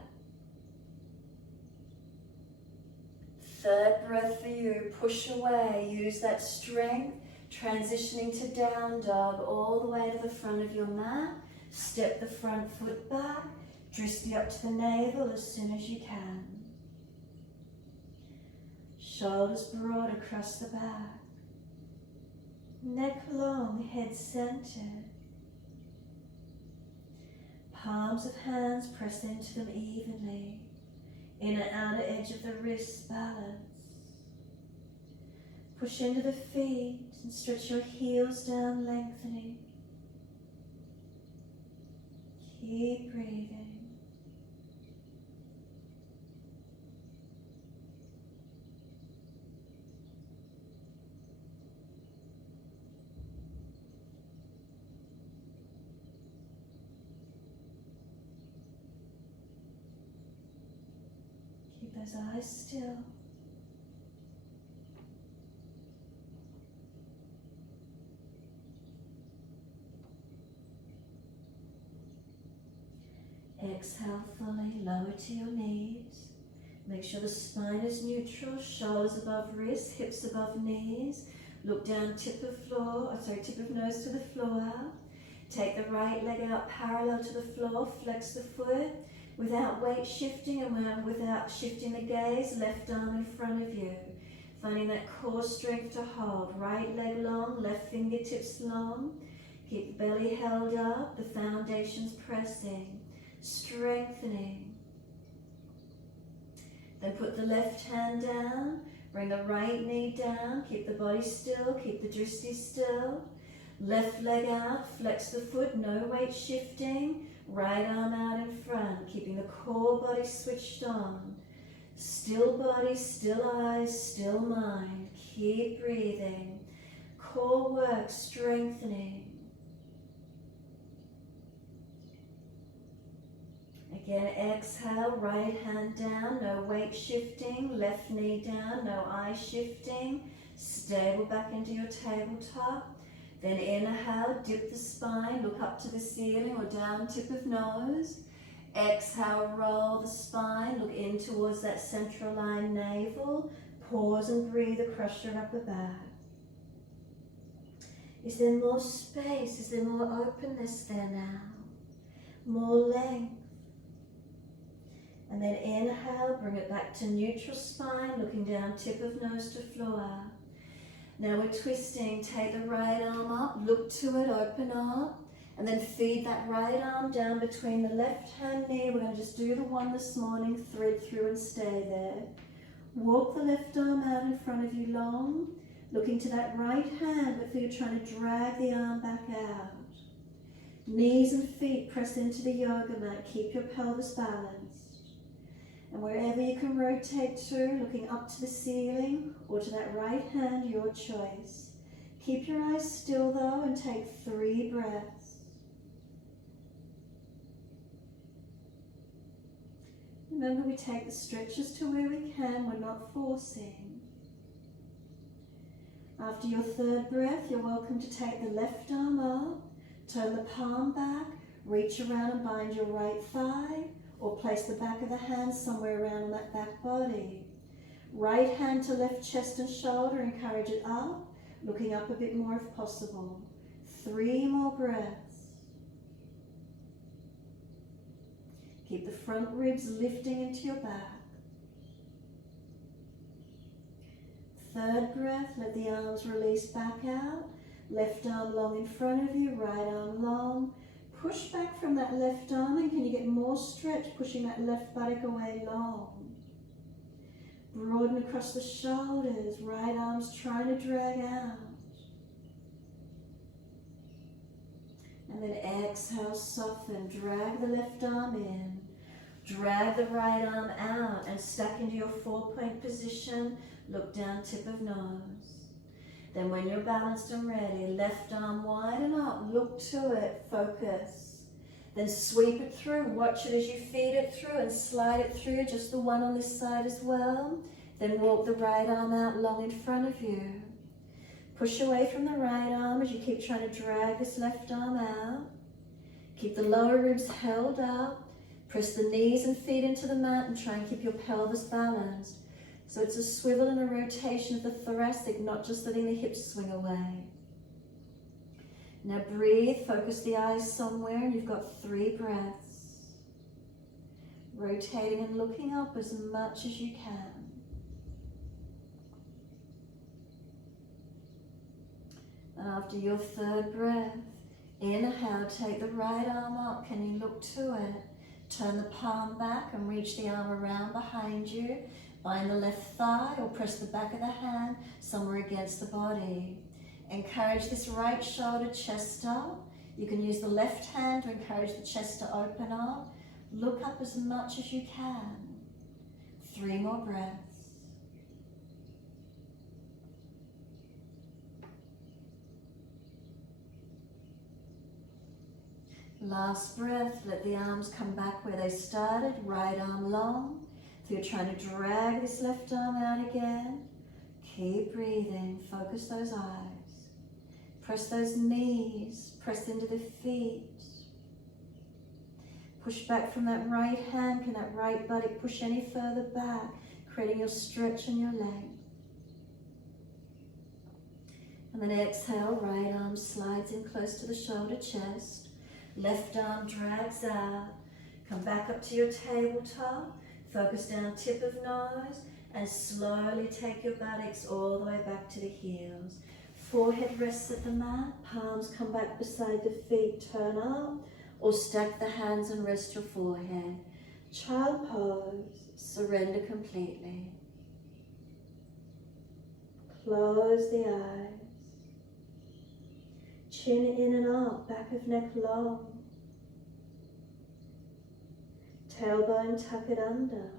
3rd breath for you, push away, use that strength, transitioning to down dog all the way to the front of your mat. Step the front foot back, Drishti up to the navel as soon as you can. Shoulders broad across the back. Neck long, head centered. palms of hands, press into them evenly. Inner outer edge of the wrists, balance. Push into the feet and stretch your heels down, lengthening. Keep breathing. Keep those eyes still. Exhale fully, lower to your knees. Make sure the spine is neutral, shoulders above wrists, hips above knees. Look down, tip of nose to the floor. Take the right leg out parallel to the floor, flex the foot without weight shifting and without shifting the gaze, left arm in front of you. Finding that core strength to hold. Right leg long, left fingertips long. Keep the belly held up, the foundation's pressing. Strengthening. Then put the left hand down, bring the right knee down, keep the body still, keep the drishti still. Left leg out, flex the foot, no weight shifting. Right arm out in front, keeping the core body switched on. Still body, still eyes, still mind. Keep breathing. Core work, strengthening. Again, exhale, right hand down, no weight shifting, left knee down, no eye shifting. Stable back into your tabletop. Then inhale, dip the spine, look up to the ceiling or down tip of nose. Exhale, roll the spine, look in towards that central line navel. Pause and breathe across your upper back. Is there more space? Is there more openness there now? More length? And then inhale, bring it back to neutral spine, looking down tip of nose to floor. Now we're twisting, take the right arm up, look to it, open up, and then feed that right arm down between the left hand knee. We're going to just do the one this morning, thread through and stay there. Walk the left arm out in front of you long, looking to that right hand, but feel you're trying to drag the arm back out. Knees and feet press into the yoga mat, keep your pelvis balanced. And wherever you can rotate to, looking up to the ceiling or to that right hand, your choice. Keep your eyes still though and take 3 breaths. Remember, we take the stretches to where we can, we're not forcing. After your 3rd breath, you're welcome to take the left arm up, turn the palm back, reach around and bind your right thigh, or place the back of the hand somewhere around on that back body. Right hand to left chest and shoulder, encourage it up, looking up a bit more if possible. 3 more breaths. Keep the front ribs lifting into your back. 3rd breath, let the arms release back out. Left arm long in front of you, right arm long. Push back from that left arm, and can you get more stretch, pushing that left buttock away long. Broaden across the shoulders, right arm's trying to drag out. And then exhale, soften, drag the left arm in. Drag the right arm out and stack into your 4-point position. Look down, tip of nose. Then when you're balanced and ready, left arm widen up, look to it, focus. Then sweep it through, watch it as you feed it through and slide it through, just the one on this side as well. Then walk the right arm out long in front of you. Push away from the right arm as you keep trying to drag this left arm out. Keep the lower ribs held up. Press the knees and feet into the mat and try and keep your pelvis balanced. So it's a swivel and a rotation of the thoracic, not just letting the hips swing away. Now breathe, focus the eyes somewhere, and you've got 3 breaths. Rotating and looking up as much as you can. And after your 3rd breath, Inhale, take the right arm up. Can you look to it? Turn the palm back and reach the arm around behind you. Bind the left thigh or press the back of the hand somewhere against the body. Encourage this right shoulder, chest up. You can use the left hand to encourage the chest to open up. Look up as much as you can. 3 more breaths. Last breath, let the arms come back where they started, right arm long. If you're trying to drag this left arm out again, keep breathing, focus those eyes. Press those knees, press into the feet. Push back from that right hand, can that right buttock push any further back, creating your stretch and your length. And then exhale, right arm slides in close to the shoulder, chest. Left arm drags out. Come back up to your tabletop. Focus down tip of nose and slowly take your buttocks all the way back to the heels. Forehead rests at the mat. Palms come back beside the feet. Turn up or stack the hands and rest your forehead. Child pose. Surrender completely. Close the eyes. Chin in and up, back of neck long. Tailbone, tuck it under.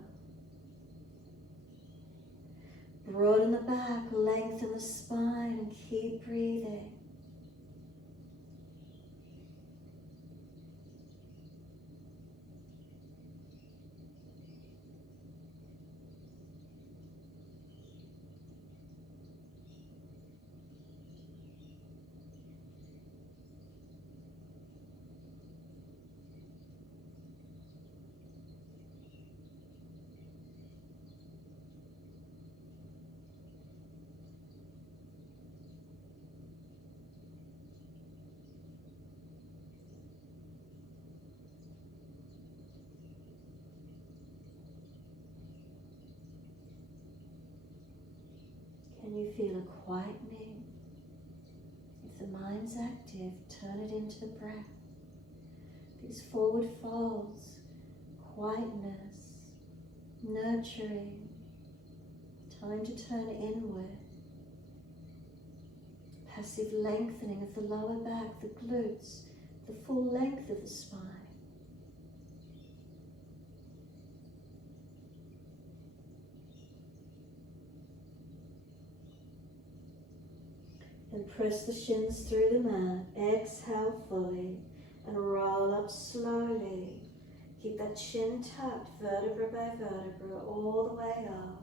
Broaden the back, lengthen the spine, and keep breathing. Can you feel a quietening? If the mind's active, turn it into the breath. These forward folds, quietness, nurturing, time to turn inward. Passive lengthening of the lower back, the glutes, the full length of the spine. And press the shins through the mat. Exhale fully and roll up slowly. Keep that chin tucked, vertebra by vertebra, all the way up.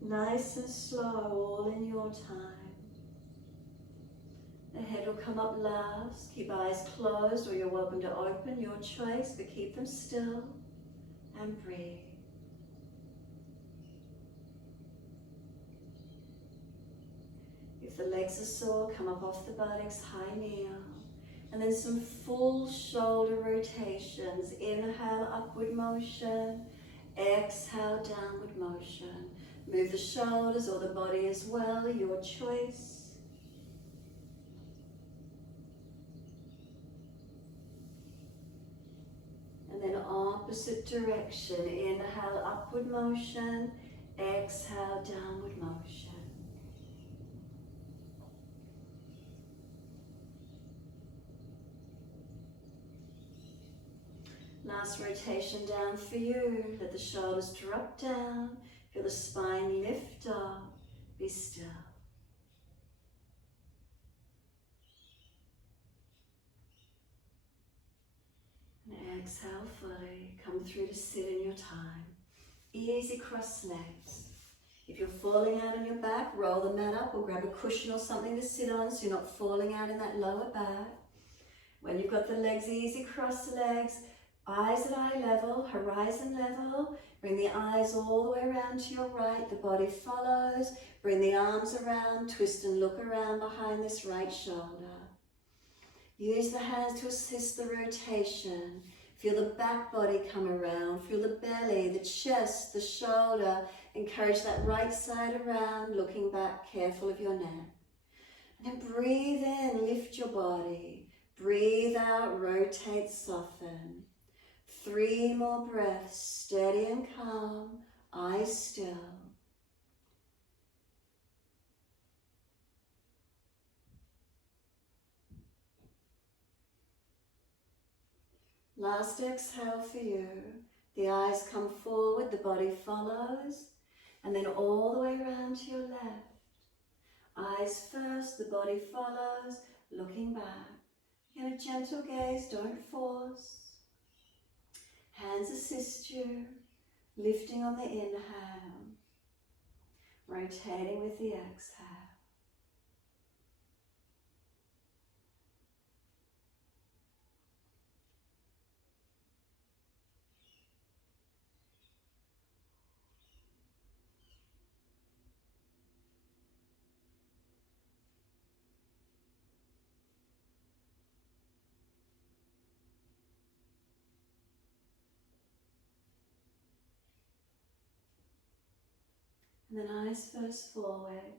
Nice and slow, all in your time. The head will come up last. Keep eyes closed, or you're welcome to open, your choice, but keep them still and breathe. If the legs are sore, come up off the buttocks, high kneel. And then some full shoulder rotations. Inhale, upward motion. Exhale, downward motion. Move the shoulders or the body as well, your choice. And then opposite direction. Inhale, upward motion. Exhale, downward motion. Last rotation down for you. Let the shoulders drop down. Feel the spine lift up. Be still. And exhale fully. Come through to sit in your time. Easy cross legs. If you're falling out on your back, roll the mat up or grab a cushion or something to sit on so you're not falling out in that lower back. When you've got the legs easy, cross legs. Eyes at eye level, horizon level. Bring the eyes all the way around to your right. The body follows. Bring the arms around. Twist and look around behind this right shoulder. Use the hands to assist the rotation. Feel the back body come around. Feel the belly, the chest, the shoulder. Encourage that right side around, looking back, careful of your neck. And then breathe in, lift your body. Breathe out, rotate, soften. 3 more breaths, steady and calm, eyes still. Last exhale for you. The eyes come forward, the body follows, and then all the way around to your left. Eyes first, the body follows, looking back. Get a gentle gaze, don't force. Hands assist you, lifting on the inhale, rotating with the exhale. And then eyes first forward,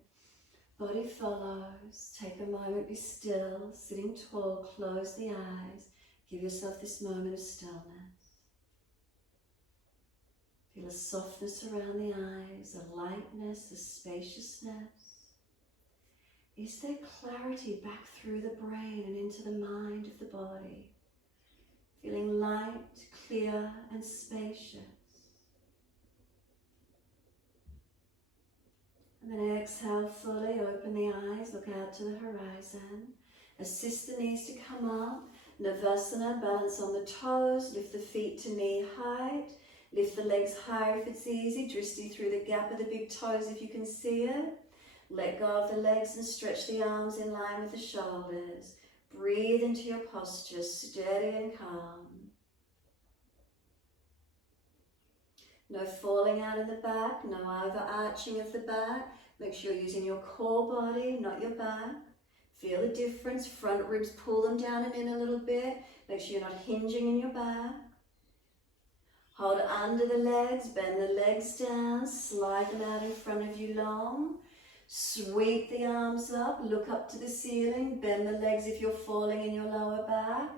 body follows. Take a moment, be still, sitting tall, close the eyes. Give yourself this moment of stillness. Feel a softness around the eyes, a lightness, a spaciousness. Is there clarity back through the brain and into the mind of the body? Feeling light, clear, and spacious. And then exhale fully, open the eyes, look out to the horizon. Assist the knees to come up. Navasana, balance on the toes, lift the feet to knee height. Lift the legs higher if it's easy. Drishti through the gap of the big toes if you can see it. Let go of the legs and stretch the arms in line with the shoulders. Breathe into your posture, steady and calm. No falling out of the back, no overarching of the back. Make sure you're using your core body, not your back. Feel the difference. Front ribs, pull them down and in a little bit. Make sure you're not hinging in your back. Hold under the legs, bend the legs down, slide them out in front of you long. Sweep the arms up, look up to the ceiling, bend the legs if you're falling in your lower back.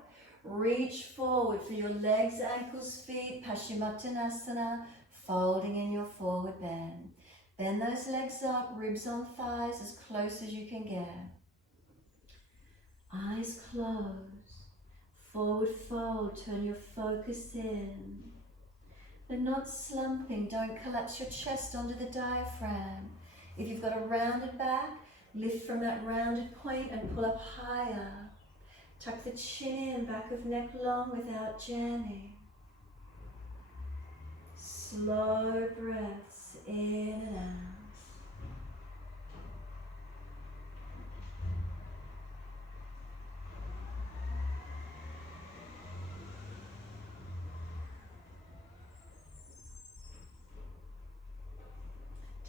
Reach forward for your legs, ankles, feet, Paschimottanasana, folding in your forward bend. Bend those legs up, ribs on thighs, as close as you can get. Eyes closed, forward fold, turn your focus in. But not slumping, don't collapse your chest onto the diaphragm. If you've got a rounded back, lift from that rounded point and pull up higher. Tuck the chin in, back of neck long without jamming. Slow breaths in and out.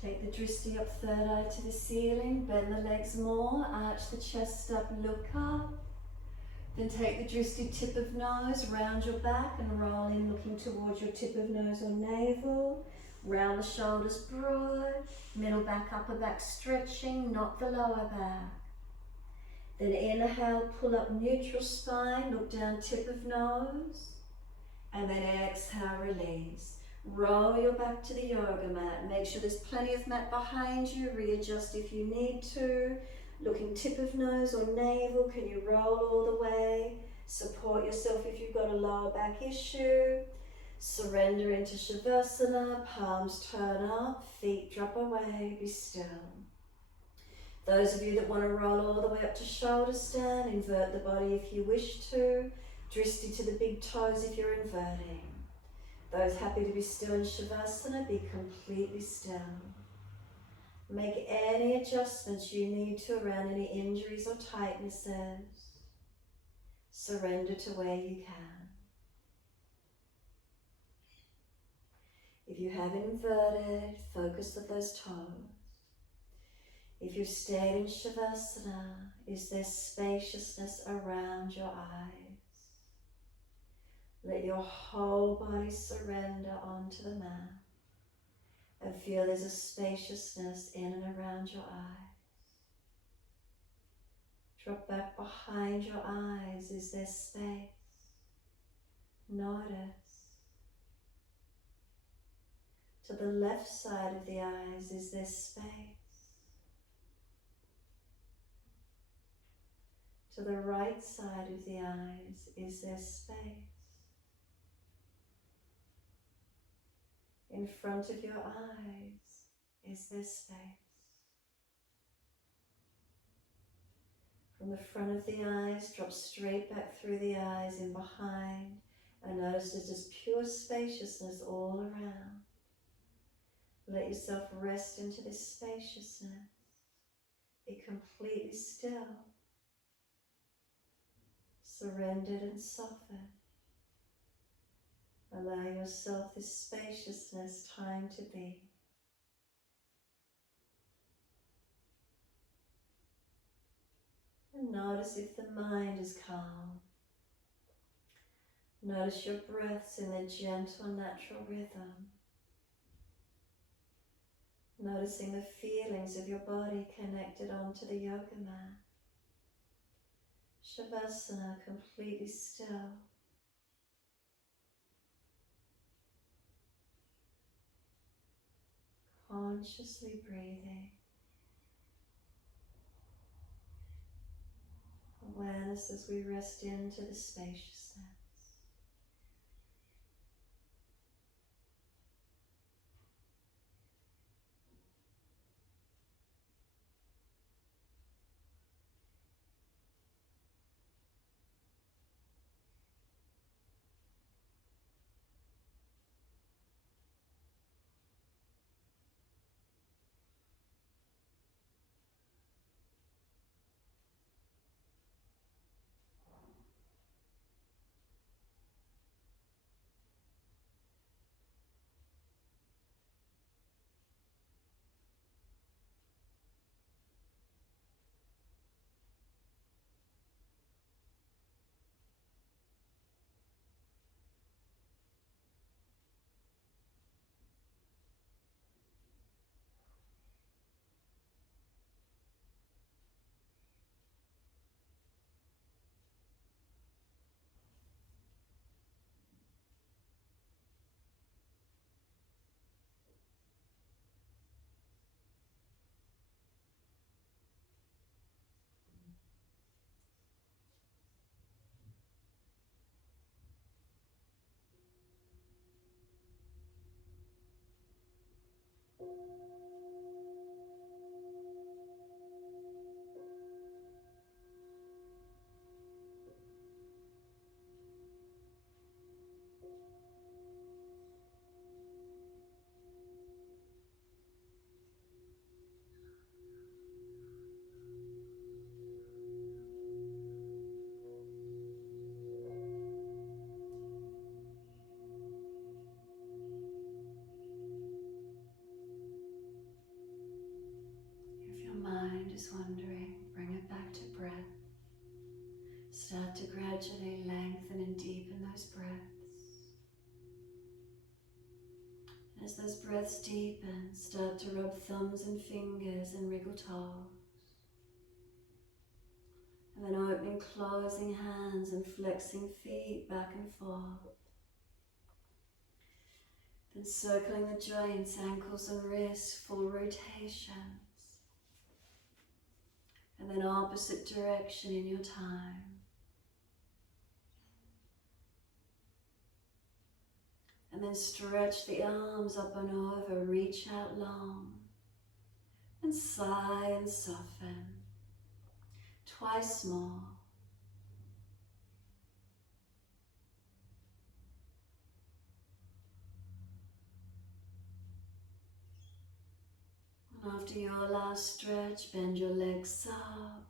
Take the Drishti up, third eye to the ceiling, bend the legs more, arch the chest up, look up. Then take the Drishti tip of nose, round your back and roll in, looking towards your tip of nose or navel. Round the shoulders broad, middle back, upper back stretching, not the lower back. Then inhale, pull up neutral spine, look down tip of nose. And then exhale, release. Roll your back to the yoga mat. Make sure there's plenty of mat behind you. Readjust if you need to. Looking tip of nose or navel. Can you roll all the way? Support yourself if you've got a lower back issue. Surrender into Shavasana. Palms turn up. Feet drop away. Be still. Those of you that want to roll all the way up to shoulder stand, invert the body if you wish to. Drishti to the big toes if you're inverting. Those happy to be still in Shavasana, be completely still. Make any adjustments you need to around any injuries or tightnesses. Surrender to where you can. If you have inverted, focus on those toes. If you've stayed in Shavasana, is there spaciousness around your eyes? Let your whole body surrender onto the mat and feel there's a spaciousness in and around your eyes. Drop back behind your eyes. Is there space? Notice. To the left side of the eyes, is there space? To the right side of the eyes, is there space? In front of your eyes, is there space? From the front of the eyes, drop straight back through the eyes and behind, and notice there's just pure spaciousness all around. Let yourself rest into this spaciousness. Be completely still, surrendered and softened. Allow yourself this spaciousness, time to be. And notice if the mind is calm. Notice your breaths in a gentle, natural rhythm. Noticing the feelings of your body connected onto the yoga mat. Shavasana, completely still. Consciously breathing. Awareness as we rest into the spaciousness. Wandering, bring it back to breath. Start to gradually lengthen and deepen those breaths. As those breaths deepen, start to rub thumbs and fingers and wriggle toes. And then opening, closing hands and flexing feet back and forth. Then circling the joints, ankles and wrists, full rotation. And then opposite direction in your time. And then stretch the arms up and over, reach out long. And sigh and soften. Twice more. And after your last stretch, bend your legs up.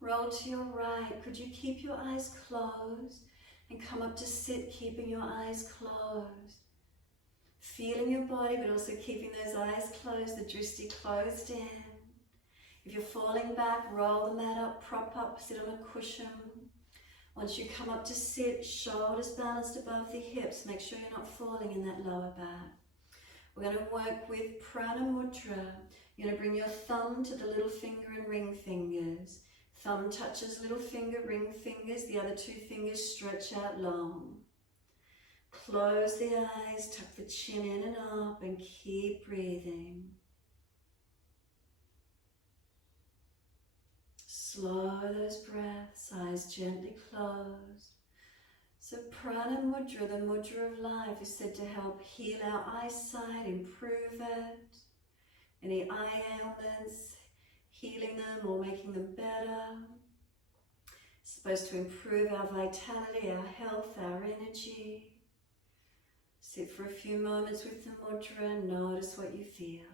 Roll to your right. Could you keep your eyes closed? And come up to sit, keeping your eyes closed. Feeling your body, but also keeping those eyes closed, the Drishti closed in. If you're falling back, roll the mat up, prop up, sit on a cushion. Once you come up to sit, shoulders balanced above the hips. Make sure you're not falling in that lower back. We're going to work with Prana Mudra. You're going to bring your thumb to the little finger and ring fingers. Thumb touches little finger, ring fingers. The other 2 fingers stretch out long. Close the eyes, tuck the chin in and up, and keep breathing. Slow those breaths, eyes gently closed. So Prana Mudra, the mudra of life, is said to help heal our eyesight, improve it. Any eye ailments, healing them or making them better. It's supposed to improve our vitality, our health, our energy. Sit for a few moments with the mudra and notice what you feel.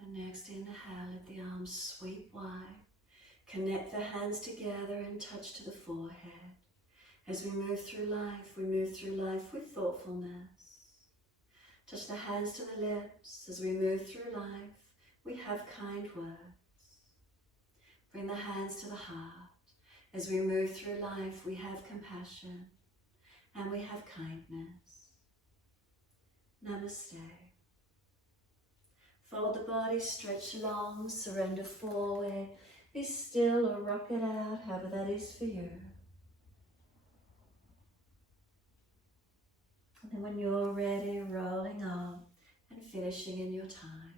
And next, inhale, let the arms sweep wide. Connect the hands together and touch to the forehead. As we move through life with thoughtfulness. Touch the hands to the lips. As we move through life, we have kind words. Bring the hands to the heart. As we move through life, we have compassion and we have kindness. Namaste. Fold the body, stretch long, surrender forward. Be still or rock it out, however that is for you. And then when you're ready, rolling up and finishing in your time.